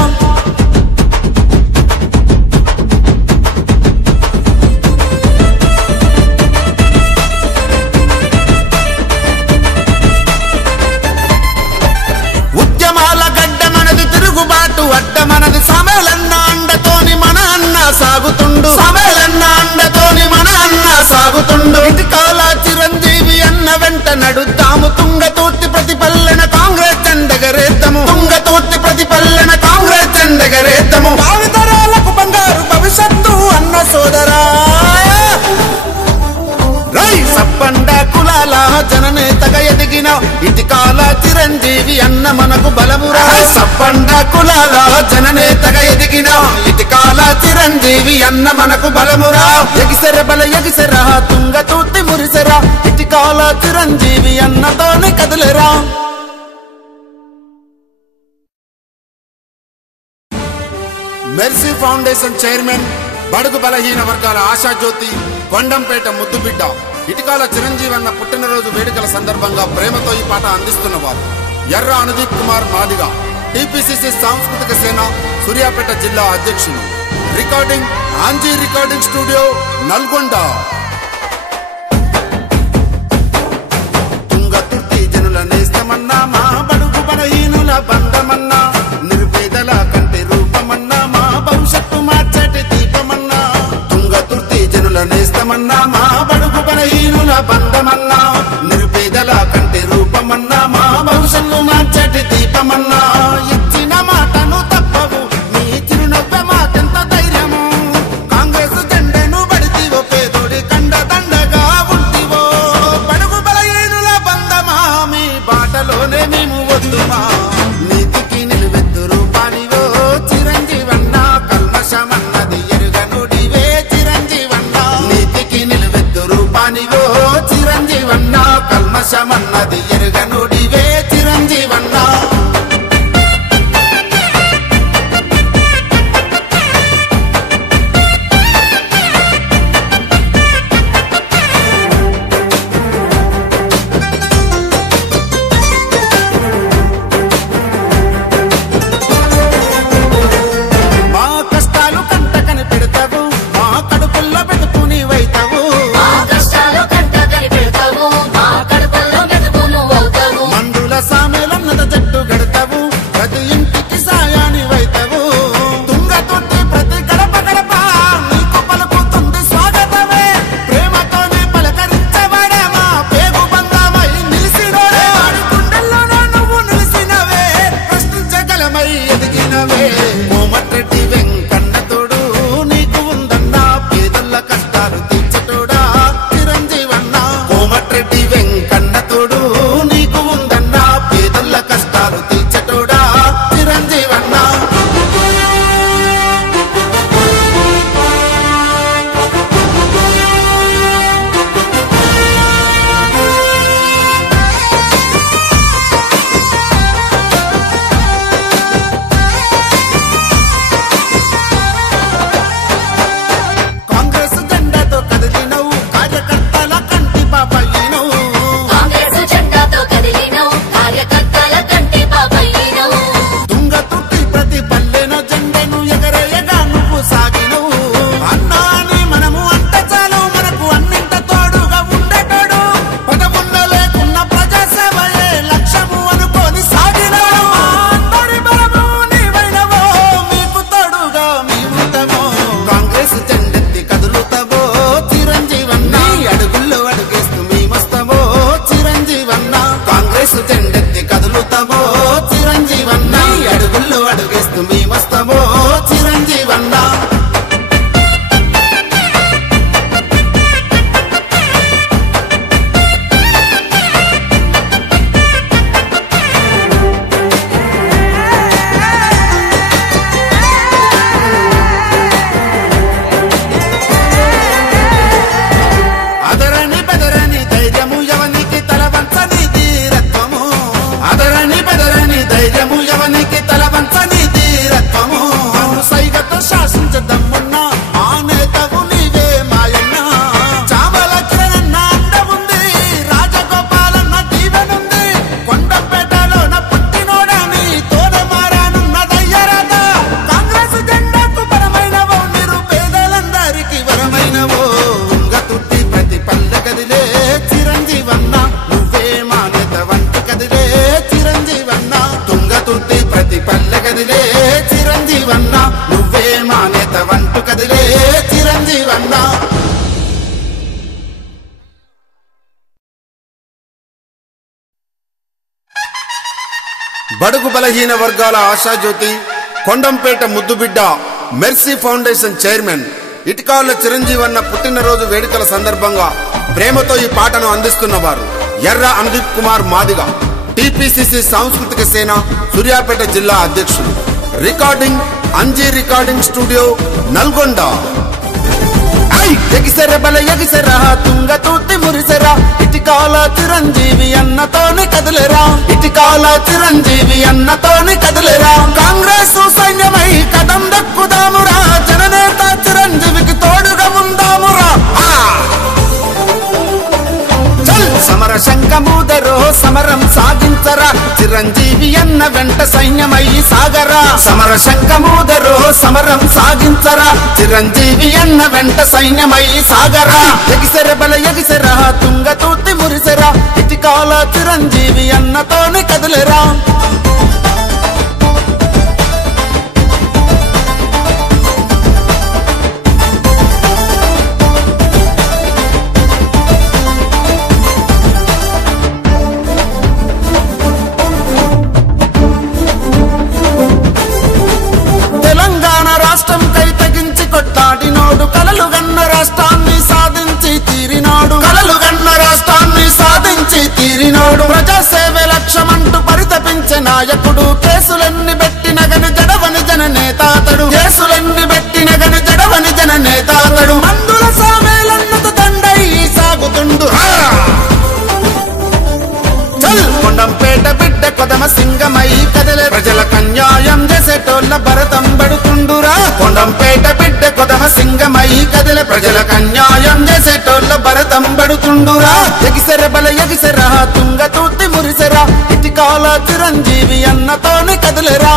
అడ్డమనది సమేలన్న అండతోని మన అన్న సాగుతుండు సమేలన్న అండతోని మన అన్న సాగుతుండు ఇటికాల చిరంజీవి అన్న వెంట నడుద్దాము తుంగతూర్తి ప్రతిపల్లెన కాంగ్రెస్ జెండెగరేద్దాము తుంగతూర్తి ప్రతిపల్లెన కాంగ్రెస్ జెండెగరేద్దాము భావితరాలకు బంగారు భవిష్యత్తు అన్న సోదరా. సబ్బండ కులాల జననేతగా ఎదిగిన ఇటికాల చిరంజీవి అన్న మనకు బలమురా సబ్బండ కులాల జననేతగా ఎదిగిన ఇటికాల చిరంజీవి అన్న మనకు బలమురా ఎగిసెర బల ఎగిసెరా తుంగ తూర్తి మురిసెరా ఇటికాల చిరంజీవి అన్నతోని కదిలేరా. మెర్సీ ఫౌండేషన్ చైర్మన్ బడుగు బలహీన వర్గాల ఆశాజ్యోతి కొండంపేట ముద్దుబిడ్డ ఇటికాల చిరంజీవన్న పుట్టినరోజు వేడుకల సందర్భంగా ప్రేమతో ఈ పాట అందిస్తున్నవారు ఎర్ర అనుదీప్ కుమార్ మాదిగా. టిపిసిసి సాంస్కృతిక సేన సూర్యాపేట జిల్లా అధ్యక్షులు. Recording Anji recording studio Nalgonda. Thungathurthi జనుల నేస్తమన్నా, మా బడుగు బలహీనుల బంధమన్నా, నిర్వేదల కంటి రూపమన్నా, మా భవిష్యత్తు మార్చటి దీపమన్నా. తుంగతుర్తి జనుల నేస్తమన్నా, మా బడుగు బలహీనుల బంధమన్నా, నిర్వేదల కంటి రూపమన్నా, మా భవిష్యత్తు మార్చటి దీపమన్నా. ఇచ్చిన మాటను తప్పవు, నీ చిరునవ్వె మాకెంత ధైర్యము. కాంగ్రెస్ జెండను బడితివో, పేదోడి కండ దండగా ఉంటివో. బడుగు బలహీనుల బంధమా, మీ బాటలోనే మేము వద్దుమా. నీతికి నిలువెత్తు రూపానివో చిరంజీవన్నా, కల్మషమన్నది ఎరుగనుడివే చిరంజీవన్నా. నీతికి నిలువెత్తు రూపానివో చిరంజీవన్నా, కల్మషమన్నది ఎరుగనుడివే చిరంజీవన్నా. మా కష్టాలు కంటకని పెడతావు, మా కడుపుల్లో పెట్టుకుని వైతావు. మా కష్టాలు కంట కనిపెడతావు, మా కడుపుల్లో మెతుకు నువ్వవుతావు. మందుల సామెలన్నద జట్టు గడతావు, ప్రతి ఇంటికి సాయాన్ని వైతావు. తుంగతుర్తి ప్రతి గడప గడప నీకు పలుకుతుంది స్వాగతమే. ప్రేమతోనే పలకరించబడే మా పేగు బంధమై నిలిసినోడే. వాడి గుండెల్లోనే నువ్వు నిలిసినవే, ప్రశ్నించగలమై ఎదిగినవే. కోమటిరెడ్డి వెంకన్న తోడు నీకు ఉందన్నా, పేదల కష్టాలు తీర్చటోడా చిరంజీవన్నా. కోమటిరెడ్డి వెంకన్న తోడు నీకు ఉందన్నా, పేదల కష్టాలు తీర్చటోడా చిరంజీవన్నా. కాంగ్రెస్ జెండాతో కదిలినవు, కార్యకర్తల కంటి పాపయ్యినవు. కాంగ్రెస్ జెండాతో కదిలినవు, కార్యకర్తల కంటి పాపయ్యినవు. తుంగతుర్తి ప్రతి పల్లెన జెండను ఎగరేయగా నువ్వు సాగినవు. అన్నా అని మనము అంత చాలు, మనకు అన్నింత తోడుగా ఉండేటోడు. పదవున్న లేకున్న ప్రజాసేవయే లక్ష్యము అనుకోని సాగినవు. అందరి బలము నీవైనవో, మీకు తోడుగా మేముంటామో. కాంగ్రెస్ జెండెత్తి కదులుతావో చిరంజీవన్నా, అడుగుల్లో అడుగేస్తూ మేమొస్తామో చిరంజీవన్నా. కాంగ్రెస్ జెండెత్తి కదులుతావో చిరంజీవన్నా, అడుగుల్లో అడుగేస్తూ మేమొస్తామో చిరంజీవన్నా. అదరని బెదరని ధైర్యము ఎవనికి తలవంచని ధీరత్వము. అదరని బెదరని ధైర్యము ఎవనికి తలవంచని ధీరత్వము. సైగతో శాసించదమ్మున్న ఆ నేతవు నీవే మాయన్న. చామల కిరణన్న అండ ఉంది, రాజగోపాలన్న దీవెనుంది. కొండంపేటలోన పుట్టినోడని తోడ మారానున్న దయ్యరాద. కాంగ్రెస్ జెండాకు బలమైనవో, నిరుపేదలందరికీ వరమైనవో. తుంగతుర్తి ప్రతి పల్లె కదిలే చిరంజీవన్నా, నువ్వే మా నేత వంటి కదిలే చిరంజీవన్నా. తుంగతుర్తి ప్రతి పల్లె కదిలే చిరంజీవన్నా, నువ్వే మా నేత వంటు కదిలే చిరంజీవన్నా. బడుగు బలహీన వర్గాల ఆశాజ్యోతి, కొండంపేట ముద్దుబిడ్డ, మెర్సీ ఫౌండేషన్ చైర్మన్ ఇటికాల చిరంజీవన్న పుట్టినరోజు వేడుకల సందర్భంగా ప్రేమతో ఈ పాటను అందిస్తున్నవారు ఎర్ర అనుదీప్ కుమార్ మాదిగ, టిపిసిసి సాంస్కృతిక సేన సూర్యాపేట జిల్లా అధ్యక్షులు. Recording Anji recording studio Nalgonda. ఎగిసెర బల ఎగిసెరా, తుంగతుర్తి మురిసెరా, ఇటికాల చిరంజీవి అన్నతోని కదిలేరా. ఇటికాల చిరంజీవి అన్నతోని కదిలేరా. కాంగ్రెస్ సైన్యమై కదం దక్కుదామురా, జననేత చిరంజీవికి తోడుగా ఉందామురా. చల్ సమర శంఖమూదరో, సమరం సాగించ సాగించరా చిరంజీవి అన్న వెంట సైన్యమయ్యి సాగరా సమర శంఖమూదరో సమరం సాగించరా చిరంజీవి అన్న వెంట సైన్యమయ్యి సాగరా ఎగిసెర బల ఎగిసెరా తుంగతూర్తి మురిసెరా ఇటికాల చిరంజీవి అన్నతోనే కదిలేరా రాష్ట్రం కై తెగించి కొట్లాడినోడు కలలు గన్న రాష్ట్రాన్ని సాధించి తీరినోడు కలలు గన్న రాష్ట్రాన్ని సాధించి తీరినోడు ప్రజాసేవే లక్ష్యమంటూ పరితపించే నాయకుడు కేసులెన్ని పెట్టిన గని జడవని జన నేతాతడు కేసులెన్ని పెట్టిన గని జడవని జన నేతాతడు మందుల సామేలన్నత దండై సాగుతుండు కొండంపేట బిడ్డ కొదమ సింగమై కదలే ప్రజలకు అన్యాయం చేసేటోళ్ళ భరతం పడుతుండురా కొండంపేట బిడ్డ కొదమ సింగమై కదలే ప్రజలకు అన్యాయం చేసేటోళ్ళ భరతం పడుతుండురా ఎగిసెర బల ఎగిసెరా తుంగతూర్తి మురిసెరా ఇటికాల చిరంజీవి అన్నతోనే కదలేరా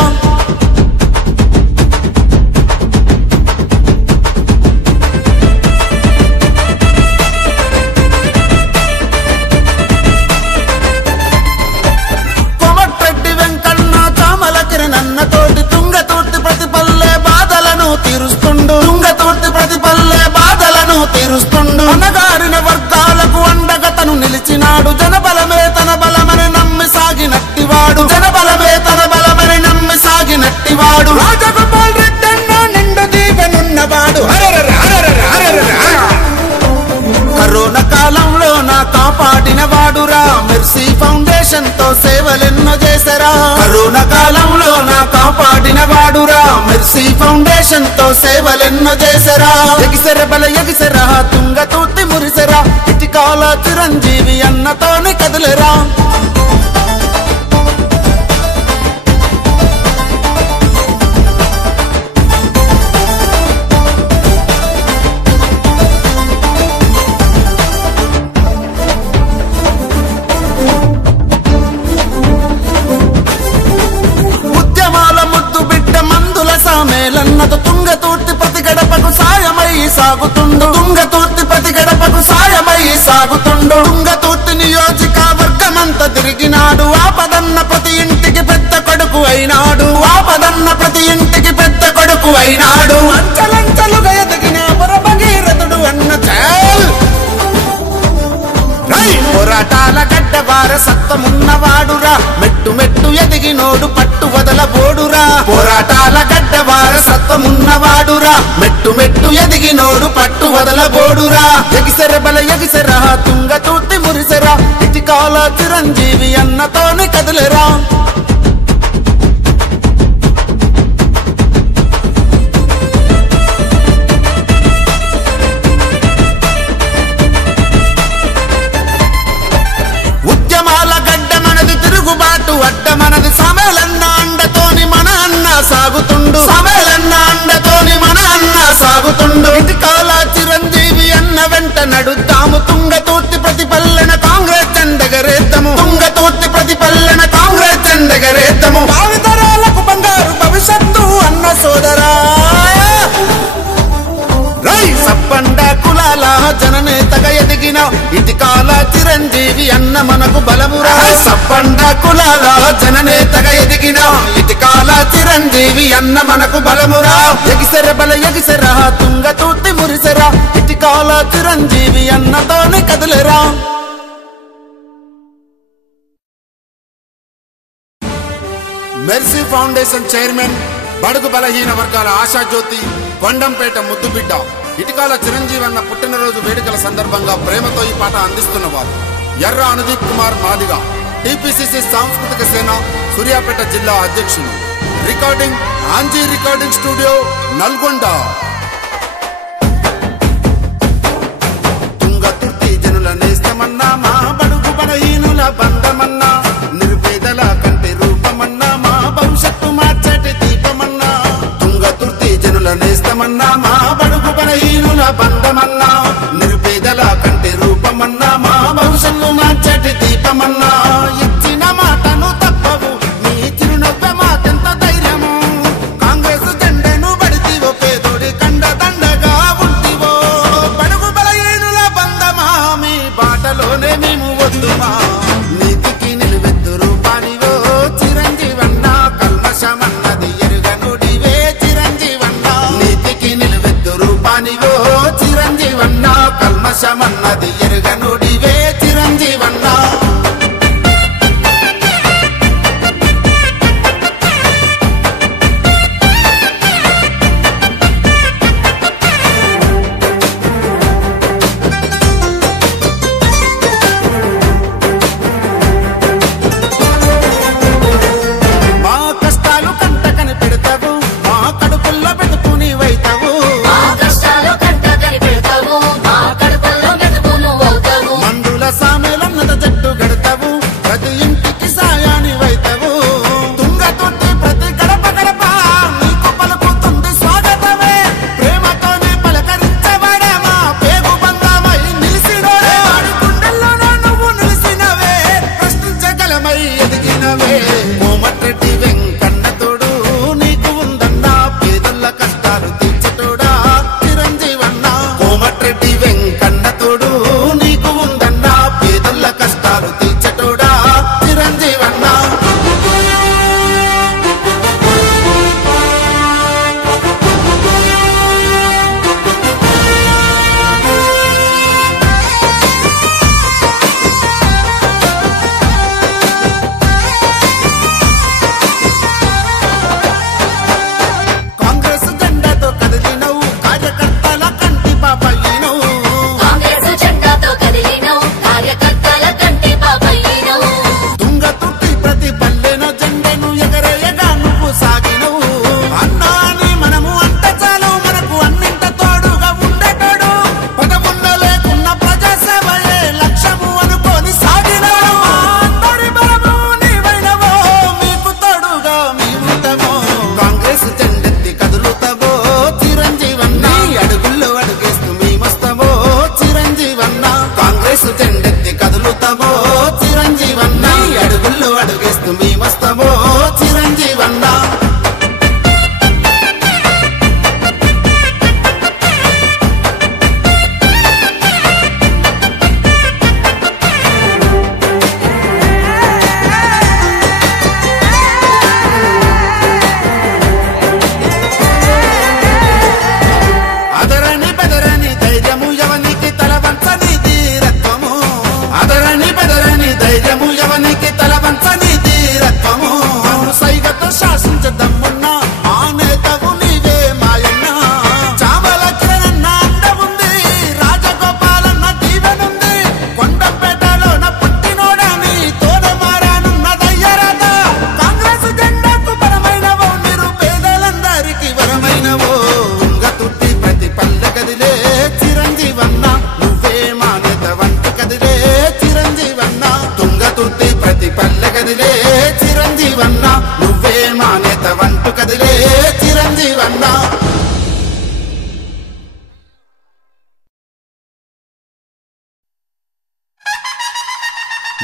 నన్నతోటి తుంగతూర్తి ప్రతిపల్లె బాధలను తీరుస్తుండు తుంగతూర్తి ప్రతిపల్లె బాధలను తీరుస్తుండు అనగారిన వర్గాలకు అండగతను నిలిచినాడు జనబలమే తన బలమని నమ్మి సాగినట్టివాడు జనబలమే తన బలమని నమ్మి సాగినట్టివాడు రాజగోపాల్ రెడ్డి అన్న నిండు దీవెనున్నవాడు కరోనా కాలంలో నా కాపాడిన వాడురా మెర్సీ ఫౌండేషన్ తో సేవలెన్నో చేసరా కరోనా కాలంలో నా కాపాడిన వాడురా మెర్సీ ఫౌండేషన్ తో సేవలెన్నో చేసరా ఎగిసెర బల ఎగిసెరా తుంగతూర్తి మురిసెరా ఇటికాల చిరంజీవి అన్నతోనే కదిలేరా మేలన్నదు తుంగతూర్తి ప్రతి గడపకు సాయమై సాగుతుండు తుంగతూర్తి ప్రతి గడపకు సాయమై సాగుతుండు తుంగతూర్తి నియోజకవర్గమంత తిరిగినాడు ఆపదన్న ప్రతి ఇంటికి పెద్ద కొడుకు అయినాడు ఆపదన్న ప్రతి ఇంటికి పెద్ద కొడుకు అయినాడు అంచలంచలుగా ఎదిగిన భగీరథుడు అన్న పోరాటాల గడ్డ వారసత్వమున్నవాడురా మెట్టు మెట్టు ఎదిగినోడు పట్టు వదలబోడురా పోరాటాల గడ్డ వారసత్వమున్నవాడురా మెట్టు మెట్టు ఎదిగినోడు పట్టు వదలబోడురా ఎగిసెర బల ఎగిసెరా తుంగతూర్తి మురిసెరా ఇటికాల చిరంజీవి అన్నతోనే కదిలేరా అడ్డ మనది సమేలన్న అండతోని మన అన్న సాగుతుండు సమేలన్న అండతోని మన అన్న సాగుతుండు ఇటికాల చిరంజీవి అన్న వెంట నడుద్దాము తుంగతూర్తి ప్రతిపల్లెన కాంగ్రెస్ జెండెగరేద్దాము తుంగతూర్తి ప్రతిపల్లెన కాంగ్రెస్ జెండెగరేద్దాము భావితరాలకు బంగారు భవిష్యత్తు అన్న సోదరా సప్పండ కులాల జననేతగా ఎదిగిన ఇటికాల చిరంజీవి అన్న మనకు బలమురా సప్పండ కులాల జననేతగా ఎదిగిన ఇటికాల చిరంజీవి అన్న మనకు బలమురా ఎగిసెర బల ఎగిసెరా తుంగతూర్తి మురిసెరా ఇటికాల చిరంజీవి అన్నతోనే కదిలేరా మెర్సీ ఫౌండేషన్ చైర్మన్ బడుగు బలహీన వర్గాల ఆశాజ్యోతి కొండంపేట ముద్దుబిడ్డ ఇటికాల చిరంజీవి అన్న పుట్టినరోజు వేడుకల సందర్భంగా ప్రేమతో ఈ పాట అందిస్తున్నవారు ఎర్ర అనుదీప్ కుమార్ మాదిగా టీపీసీసీ సాంస్కృతిక సేన సూర్యాపేట జిల్లా అధ్యక్షులు recording Anji recording studio Nalgonda Thungathurthi జనుల నేస్తమన్నా మా బడుగు బలహీనుల బంధమన్నా నిర్వేదల కంటి రూపమన్నా మా భవిష్యత్తు మార్చటి దీపమన్నా తుంగతుర్తి జనుల నేస్తమన్నా మా బడుగు బలహీనుల బంధమన్నా నిర్వేదల కంటి రూపమన్నా మా భవిష్యత్తు మార్చటి దీపమన్నా ఇచ్చిన మాటను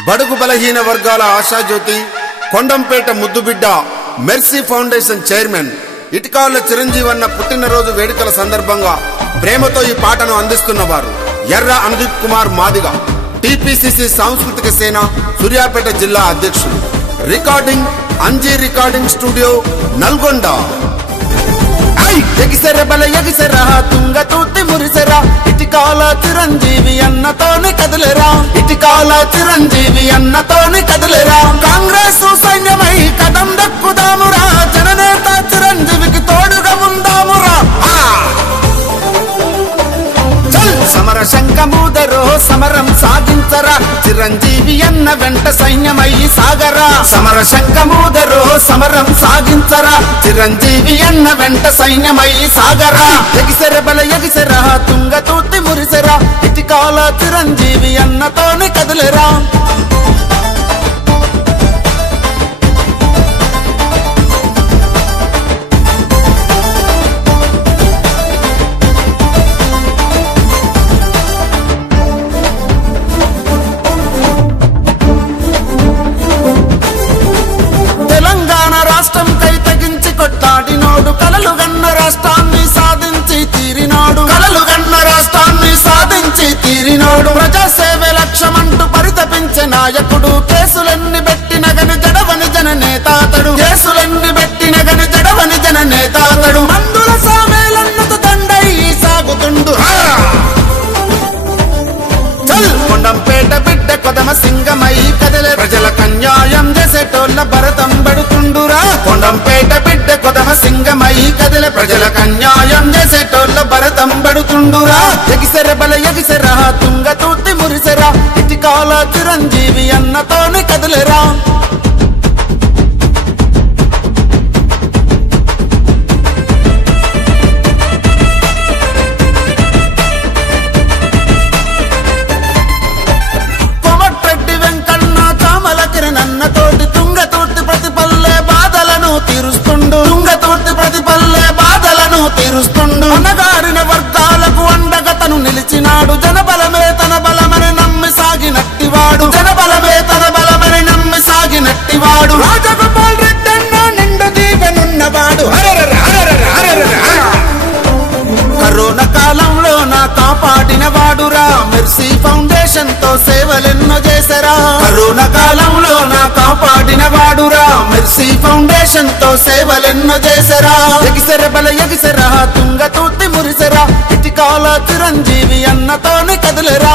బడుగు బలహీన వర్గాల ఆశాజ్యోతి కొండంపేట ముద్దుబిడ్డ మెర్సీ ఫౌండేషన్ చైర్మన్ ఇటికాల చిరంజీవన్న పుట్టినరోజు వేడుకల సందర్భంగా ప్రేమతో ఈ పాటను అందిస్తున్నవారు ఎర్ర అనుదీప్ కుమార్ మాదిగ, టిపిసిసి సాంస్కృతిక సేన సూర్యాపేట జిల్లా అధ్యక్షులు. Recording Anji recording studio Nalgonda. ఎగిసెర బల ఎగిసెర తుంగ తూతి మురిసెరా ఇటికాల చిరంజీవి అన్నతోని కదిలేరా, ఇటికాల చిరంజీవి అన్నతోని కదిలేరా. కాంగ్రెస్ సైన్యమై కదం దక్కుదామురా, జననేత చిరంజీవికి తోడుగా ఉందామురా. సమర శంఖమూదరో సమరం సాగించరా, చిరంజీవి అన్న వెంట సైన్యమయ్యి సాగరా. సమర శంఖమూదరో సమరం సాగించరా, చిరంజీవి అన్న వెంట సైన్యమయ్యి సాగరా. ఎగిసెర బల ఎగిసెర తుంగ తూతి మురిసెరా ఇటికాల చిరంజీవి అన్నతోని కదిలేరా. కొట్లాడినోడు కలలుగన్న రాష్ట్రాన్ని సాధించి తీరినోడు, కలలుగన్న రాష్ట్రాన్ని సాధించి తీరినోడు. ప్రజాసేవే లక్ష్యమంటూ పరితపించే నాయకుడు, కేసులెన్ని పెట్టిన గని జడవని జన నేతాతడు, కేసులెన్ని పెట్టిన గని జడవని జన నేతాతడు. మందుల సామేలన్నత దండై సాగుతుండు. కొండంపేట బిడ్డ కొదమ సింగమై కదిలే, ప్రజలకు అన్యాయం చేసేటోళ్ళ భరతం పడుతుండురా. కొండంపేట బిడ్డ కొదమ సింగమై కదిలే, ప్రజలకు అన్యాయం చేసేటోళ్ళ భరతం పడుతుండురా. ఎగిసెర బల ఎగిసెర తుంగ తూతి మురిసెరా ఇటికాల చిరంజీవి అన్నతోని కదిలేరా. నన్నతోటి తుంగతూర్తి ప్రతిపల్లె బాధలను తీరుస్తుండు, తుంగతూర్తి ప్రతిపల్లె బాధలను తీరుస్తుండు. అనగారిన వర్గాలకు అండగతను నిలిచినాడు, జనబలమే తన బలమని నమ్మి సాగినట్టివాడు, జనబలమే తన బలమని నమ్మి సాగినట్టివాడు. రాజగోపాల్ రెడ్డన్న నిండు దీవెనున్నవాడు, కరోనా కాలంలో నా కాపాడిన వాడురా. మెర్సీ ఫౌండేషన్ తో సేవలెన్నో చేసరా, కరోనా కాలంలో నా కాపాడిన వాడురా. మెర్సీ ఫౌండేషన్ తో సేవలెన్నో చేసరా. ఎగిసెర బల ఎగిసెర తుంగ తూతి మురిసెరా ఇటికాల చిరంజీవి అన్నతోని కదిలేరా.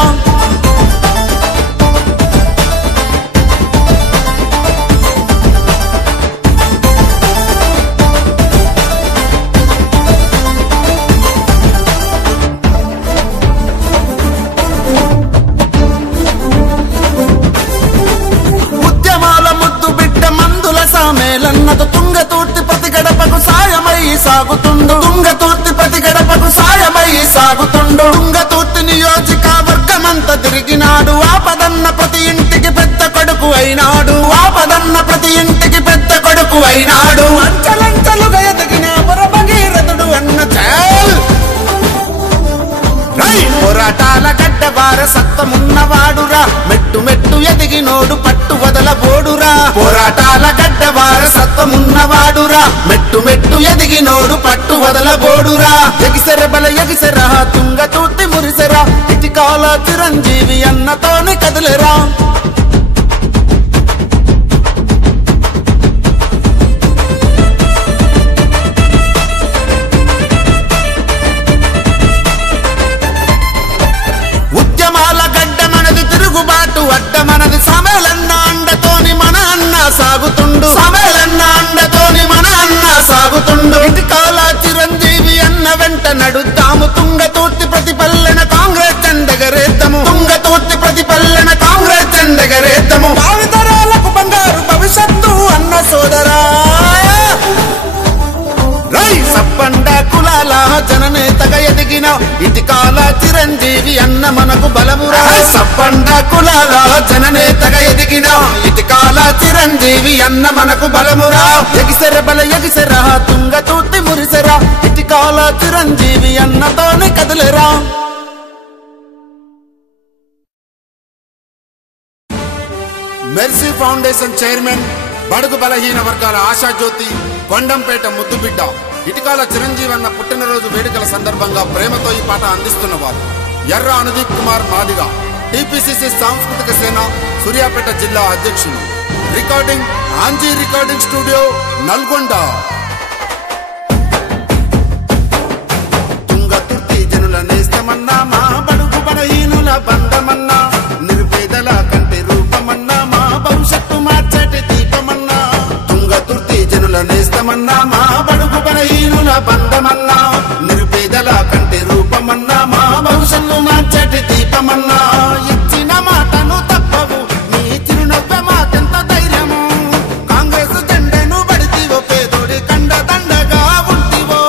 మేలన్నదు తుంగతూర్తి ప్రతి గడపకు సాయమై సాగుతుండు, తుంగతూర్తి ప్రతి గడపకు సాయమై సాగుతుండు. తుంగతూర్తి నియోజకవర్గమంతా తిరిగినాడు, ఆపదన్న ప్రతి ఇంటికి పెద్ద కొడుకు అయినాడు, ఆపదన్న ప్రతి ఇంటికి పెద్ద కొడుకు అయినాడు. అంచలంచలుగా ఎదిగిన భగీరథుడు అన్న చాల్ పోరాటాల గడ్డ వారసత్వమున్నవాడురా, మెట్టు మెట్టు ఎదిగినోడు పట్టు వదలబోడురా. పోరాటాల గడ్డ వారసత్వమున్నవాడురా, మెట్టు మెట్టు ఎదిగినోడు పట్టు వదలబోడురా. ఎగిసెర బల ఎగిసెర తుంగ తూతి మురిసెరా ఇటికాల చిరంజీవి అన్నతోని కదిలేరా. తిరుగుబాటు అడ్డ మనది, సಮೇలన్న అండతోని మన అన్న సాగుతుండు, సಮೇలన్న అండతోని మన అన్న సాగుతుండు. ఇటికాల చిరంజీవి అన్న వెంట నడుద్దాము, తుంగతూర్తి ప్రతిపల్లెన కాంగ్రెస్ జెండెగరేద్దాము, తుంగతూర్తి ప్రతిపల్లెన కాంగ్రెస్ జెండెగరేద్దాము. భావితరాలకు బంగారు భవిష్యత్తు అన్న సోదరా. సప్పండ కులాల జననేతగా ఎదిగిన ఇటికాల చిరంజీవి అన్న మనకు బలమురా. సప్పండ కులాల జననేతగా ఎదిగిన ఇటికాల చిరంజీవి అన్న మనకు బలమురా. ఎగిసెర బల ఎగిసెర తుంగ తూతి మురిసెరా ఇటికాల చిరంజీవి అన్నతోని కదిలేరా. మెర్సీ ఫౌండేషన్ చైర్మన్ బడుగు బలహీన వర్గాల ఆశాజ్యోతి కొండంపేట ముద్దుబిడ్డ ఇటికాల చిరంజీవన్న పుట్టినరోజు వేడుకల సందర్భంగా ప్రేమతో ఈ పాట అందిస్తున్నవారు ఎర్ర అనుదీప్ కుమార్ మాదిగా టిపిసిసి సాంస్కృతిక సేన సూర్యాపేట జిల్లా అధ్యక్షులు. Recording Anji recording studio Nalgonda. Thungathurthi జనుల నేస్తమన్నా మా బడుగు బలహీనుల బంధమన్నా నిర్పేదల కంటి రూపమన్నా మా భవిష్యత్తు మార్చటి దీపమన్నా. తుంగతుర్తి జనుల నేస్తమన్నా మా బడుగు బలహీనుల బంధమన్నా నిర్పేదల కంటి రూపమన్నా మా భవిష్యత్తు మార్చటి దీపమన్నా. ఇచ్చిన మాటను తప్పవు నీ చిరునవ్వె మాకెంత ధైర్యము. కాంగ్రెస్ జెండను బడితివో పేదోడి కండ దండగా ఉంటివో.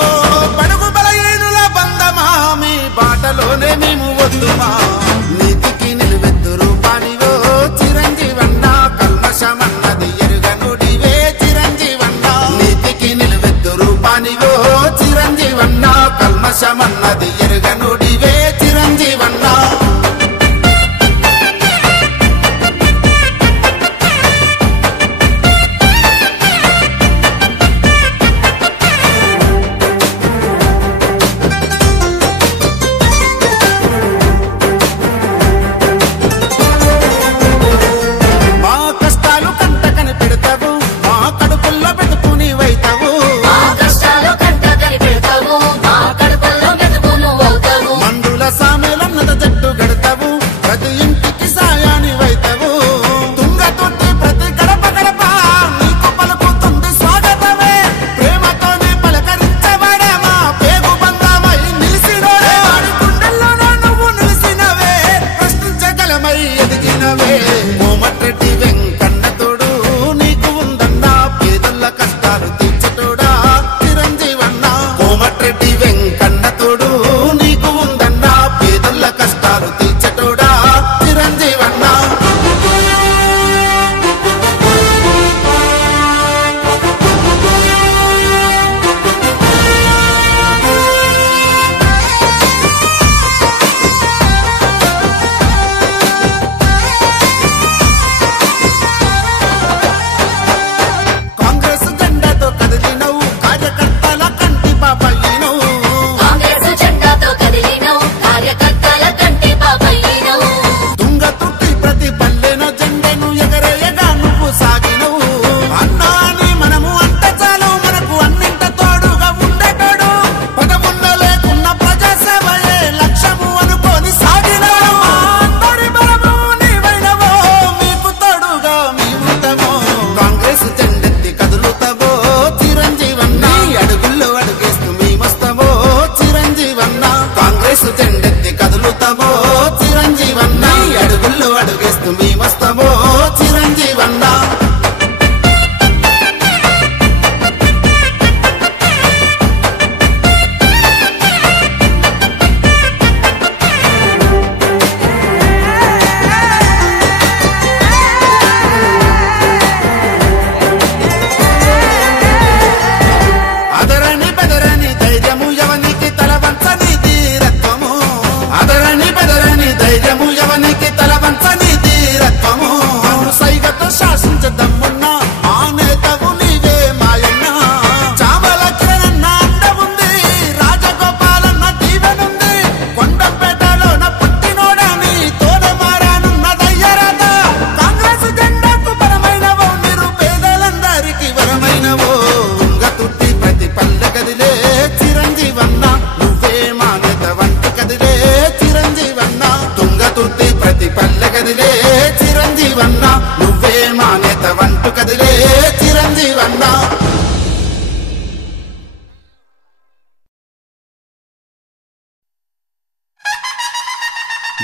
బడుగు బలహీనుల బంధమా మీ బాటలోనే మేము వద్దుమా. నీతికి నిలువెత్తు రూపానివో చిరంజీవన్నా కల్మషమన్నది ఎరుగనుడివే చిరంజీవన్నా. నీతికి నిలువెత్తు రూపానివో చిరంజీవన్నా కల్మషమన్నది ఎరుగనుడివే చిరంజీవన్నా. మా కష్టాలు కంట కనిపెడతావు మా కడుపుల్లో బతుకు నీవైతావు. మా కష్టాలు కంట కనిపెడతావు మా కడుపుల్లో మెతుకు నువ్వవుతావు. మందుల సామెలన్నద జట్టు గడతావు ప్రతి ఇంటికి సాయానివైతావు. తుంగతుర్తి ప్రతి గడప గడప నీకు పలుకుతుంది స్వాగతమే. ప్రేమతోనే పలకరించబడే మా పేగు బంధమై నిలిసినోడే. వాడి గుండెల్లోనే నువ్వు నిలిసినవే ప్రశ్నించగలమై ఎదిగినవే. కోమటిరెడ్డి వెంకన్న తోడు నీకు ఉందన్నా పేదల కష్టాలు తీర్చటోడా చిరంజీవన్నా. కోమటిరెడ్డి వెంకన్న తోడు నీకు ఉందన్నా పేదల కష్టాలు తీర్చటోడా చిరంజీవన్నా. కాంగ్రెస్ జెండాతో కదిలినవు కార్యకర్తల కంటి పాపయ్యినవు. కాంగ్రెస్ జెండాతో కదిలినవు కార్యకర్తల కంటి పాపయ్యినవు. తుంగతుర్తి ప్రతి పల్లెన జెండను ఎగరేయగా నువ్వు సాగినవు. అన్నా అని మనము అంట చాలు మనకు అన్నింట తోడుగా ఉండేటోడు. పదవున్న లేకున్న ప్రజాసేవయే లక్ష్యము అనుకోని సాగినవు. అందరి బలము నీవైనవో మీకు తోడుగా మేముంటామో. కాంగ్రెస్ జెండెత్తి కదులుతావో చిరంజీవన్నా. నీ అడుగుల్లో అడుగేస్తూ మేమొస్తామో చిరంజీవన్నా. కాంగ్రెస్ జెండెత్తి కదులుతావో చిరంజీవన్నా. నీ అడుగుల్లో అడుగేస్తూ మేమొస్తామో చిరంజీవన్నా. అదరని బెదరని ధైర్యము ఎవనికి తలవంచని ధీరత్వము. అదరని బెదరని ధైర్యము ఎవనికి తలవంచని ధీరత్వము. సైగతో శాసించదమ్మున్న ఆ నేతవు నీవే మాయన్న. చామల కిరణన్న అండ ఉంది రాజగోపాలన్న దీవెనుంది. కొండంపేటలోన పుట్టినోడని తోడ మారానున్న దయ్యరాత. కాంగ్రెస్ జెండాకు పరమైనవో నిరుపేదలందరికీ వరమైనవో. తుంగతుర్తి ప్రతి పల్లె కదిలే చిరంజీవన్నా నువ్వే మా నేత వంటి కదిలే చిరంజీవన్నా. తుంగతుర్తి ప్రతి పల్లె కదిలే చిరంజీవన్నా నువ్వే మా నేత వంటు కదిలే చిరంజీవన్నా.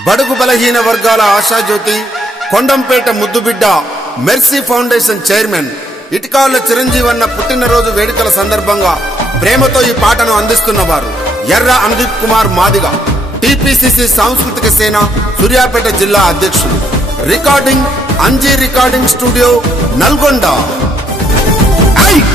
బడుగు బలహీన వర్గాల ఆశాజ్యోతి కొండంపేట ముద్దుబిడ్డ మెర్సీ ఫౌండేషన్ చైర్మన్ ఇటికాల చిరంజీవన్న పుట్టినరోజు వేడుకల సందర్భంగా ప్రేమతో ఈ పాటను అందిస్తున్నవారు ఎర్ర అనుదీప్ కుమార్ మాదిగా టిపిసిసి సాంస్కృతిక సేన సూర్యాపేట జిల్లా అధ్యక్షులు. Recording Anji recording studio Nalgonda.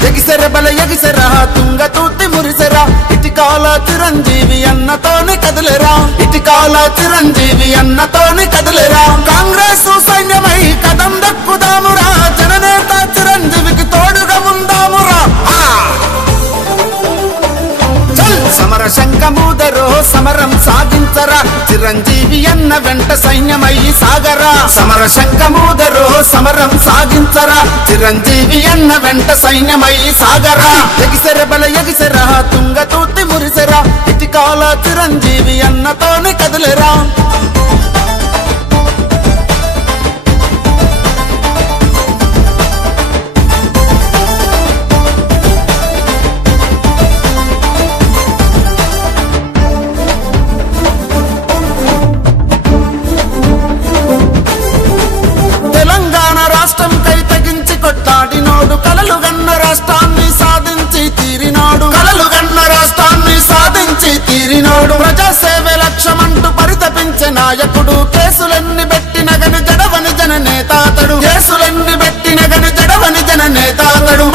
ఎగిసెర బల ఎగిసెరా తుంగతుర్తి మురిసెరా ఇటికాల చిరంజీవి అన్నతోని కదిలేరా. ఇటికాల చిరంజీవి అన్నతోని కదిలేరా. కాంగ్రెస్ సైన్యమై కదం దక్కుదామ సమరం సాగించరా చిరంజీవి అన్న వెంట సైన్యమయ్యి సాగరా సమర శంఖమూదరో సమరం సాగించరా చిరంజీవి అన్న వెంట సైన్యమయ్యి సాగరా ఎగిసెర బల ఎగిసెరా తుంగ తూర్తి మురిసెరా ఇటికాల చిరంజీవి అన్నతోని కదిలేరా కొట్లాడినోడు కలలుగన్న రాష్ట్రాన్ని సాధించి తీరినోడు ప్రజాసేవ లక్ష్యమంటూ పరితపించే నాయకుడు కేసులెన్ని పెట్టిన గని జడవని జననేతాతడు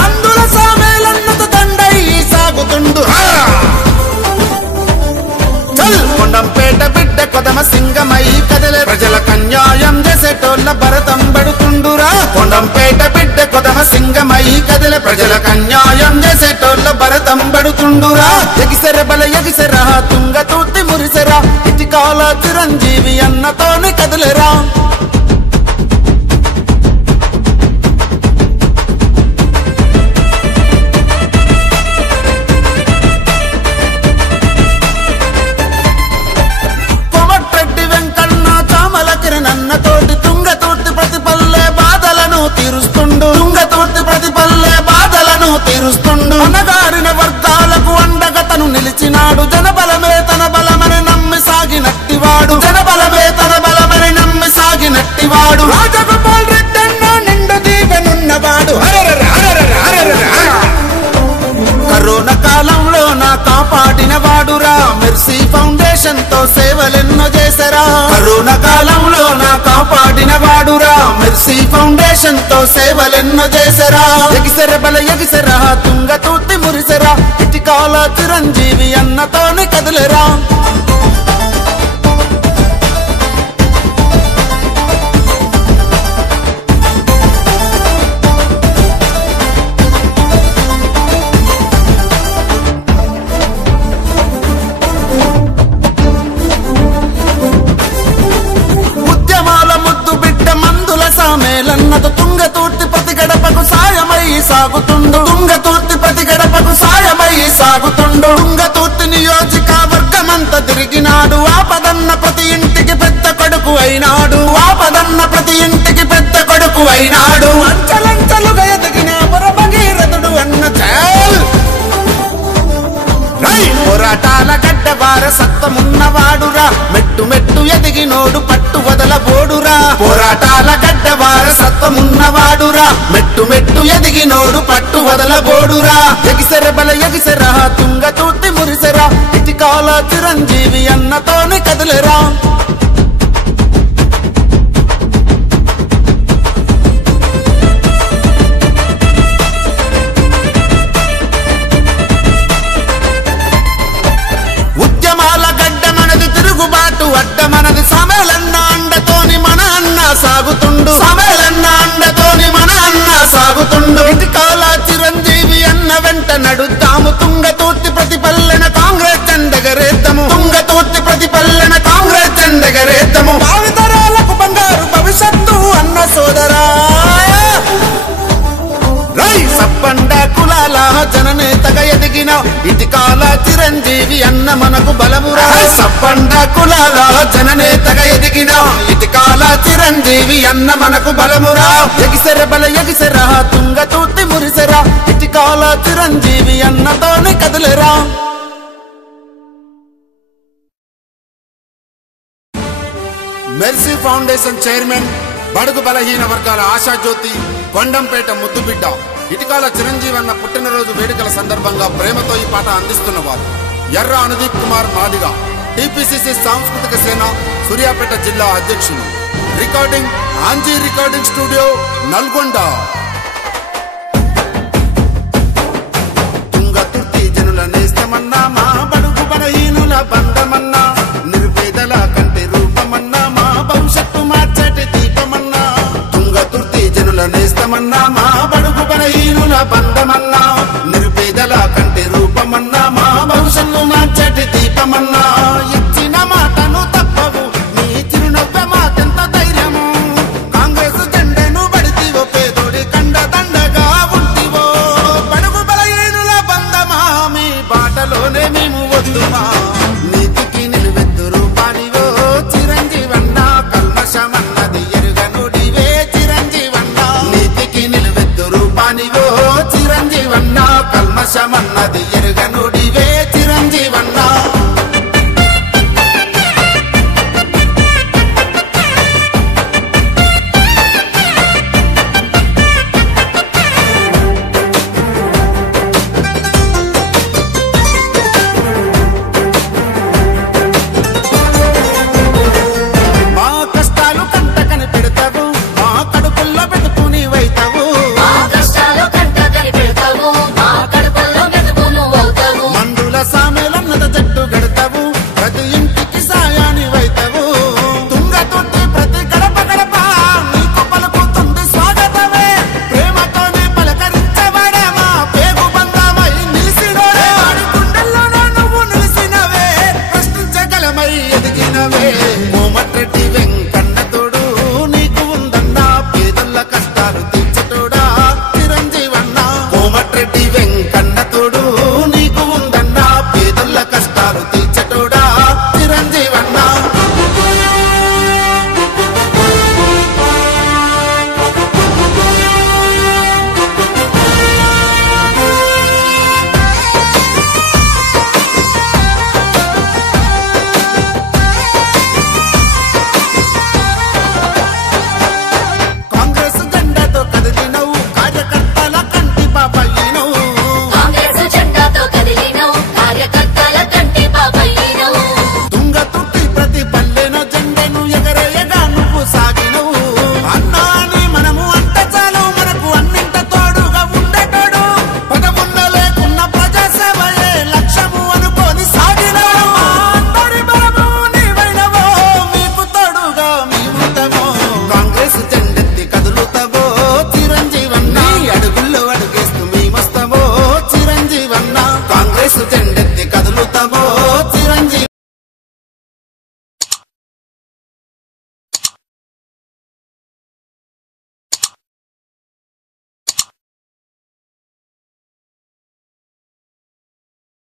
మందుల సామేలన్నత దండై సాగుతుండు కొండంపేట బిడ్డ కొదమ సింగమై కదలే ప్రజలకు అన్యాయం చేసేటోళ్ళ భరతం పెడుతుండురా కొండంపేట బిడ్డ కొదమ సింగమై కదలే ప్రజలకు అన్యాయం చేసేటోళ్ళ భరతం పెడుతుండురా ఎగిసెర బల ఎగిసెరా తుంగ తూర్తి మురిసెరా ఇటికాల చిరంజీవి అన్నతోని కదలేరా నన్నతోటి తుంగతూర్తి ప్రతిపల్లె బాధలను తీరుస్తుండు అనగారిన వర్గాలకు అండగతను నిలిచినాడు జనబలమే తన బలమని నమ్మి సాగినట్టివాడు రాజగోపాల్ రెడ్డన్న నిండు దీవెనున్నవాడు కరోనా కాలంలో నా కాపాడిన వాడురా మెర్సీ ఫౌండేషన్ తో సేవలెన్నో చేసరా కరోనా కాలంలో నా కాపాడిన వాడురా మెర్సీ ఫౌండేషన్ తో సేవలెన్నో చేసరా ఎగిసెర బల ఎగిసెరా తుంగ తూర్తి మురిసెరా ఇటికాల చిరంజీవి అన్నతోని కదిలేరా మేలన్నదు తుంగతూర్తి ప్రతి గడపకు సాగుతుండు తుంగతూర్తి నియోజకవర్గమంతా తిరిగినాడు ఆపదన్న ప్రతి ఇంటికి పెద్ద కొడుకు అయినాడు అంచలంచలుగా ఎదిగిన భగీరథుడు అన్న పోరాటాల గడ్డ వారసత్వమున్నవాడురా మెట్టు ఎదిగినోడు పట్టు వదలబోడురా పోరాటాల గడ్డ వారసత్వమున్నవాడురా మెట్టు ఎదిగినోడు పట్టు వదలబోడురా ఎగిసెర బల ఎగిసెరా తుంగ తూర్తి మురిసెరా ఇటికాల చిరంజీవి అన్నతోని కదిలేరా అడ్డమనది సమేలన్న అండతోని మన అన్న సాగుతుండు ఇటికాల చిరంజీవి అన్న వెంట నడుద్దాము తుంగతూర్తి ప్రతిపల్లెన కాంగ్రెస్ జెండెగరేద్దాము భావితరాలకు బంగారు భవిష్యత్తు అన్న సోదరా సప్పండ కులాల జననేతగా ఎదిగిన ఇటికాల చిరంజీవి అన్న మనకు బలమురా సప్పండ కులాల జననేతగా ఎదిగిన ఇటికాల చిరంజీవి అన్న మనకు బలమురా ఎగిసెర బల ఎగిసెరా తుంగ తూర్తి మురిసెరా ఇటికాల చిరంజీవి అన్నతోని కదిలేరా మెర్సీ ఫౌండేషన్ చైర్మన్ బడుగు బలహీన వర్గాల ఆశాజ్యోతి కొండంపేట ముద్దుబిడ్డ ఇటికాల చిరంజీవన్న పుట్టినరోజు వేడుకల సందర్భంగా ప్రేమతో ఈ పాట అందిస్తున్నవారు ఎర్ర అనుదీప్ కుమార్ మాదిగా టీపీసీసీ సాంస్కృతిక సేన సూర్యాపేట జిల్లా అధ్యక్షులు recording Anji recording studio Nalgonda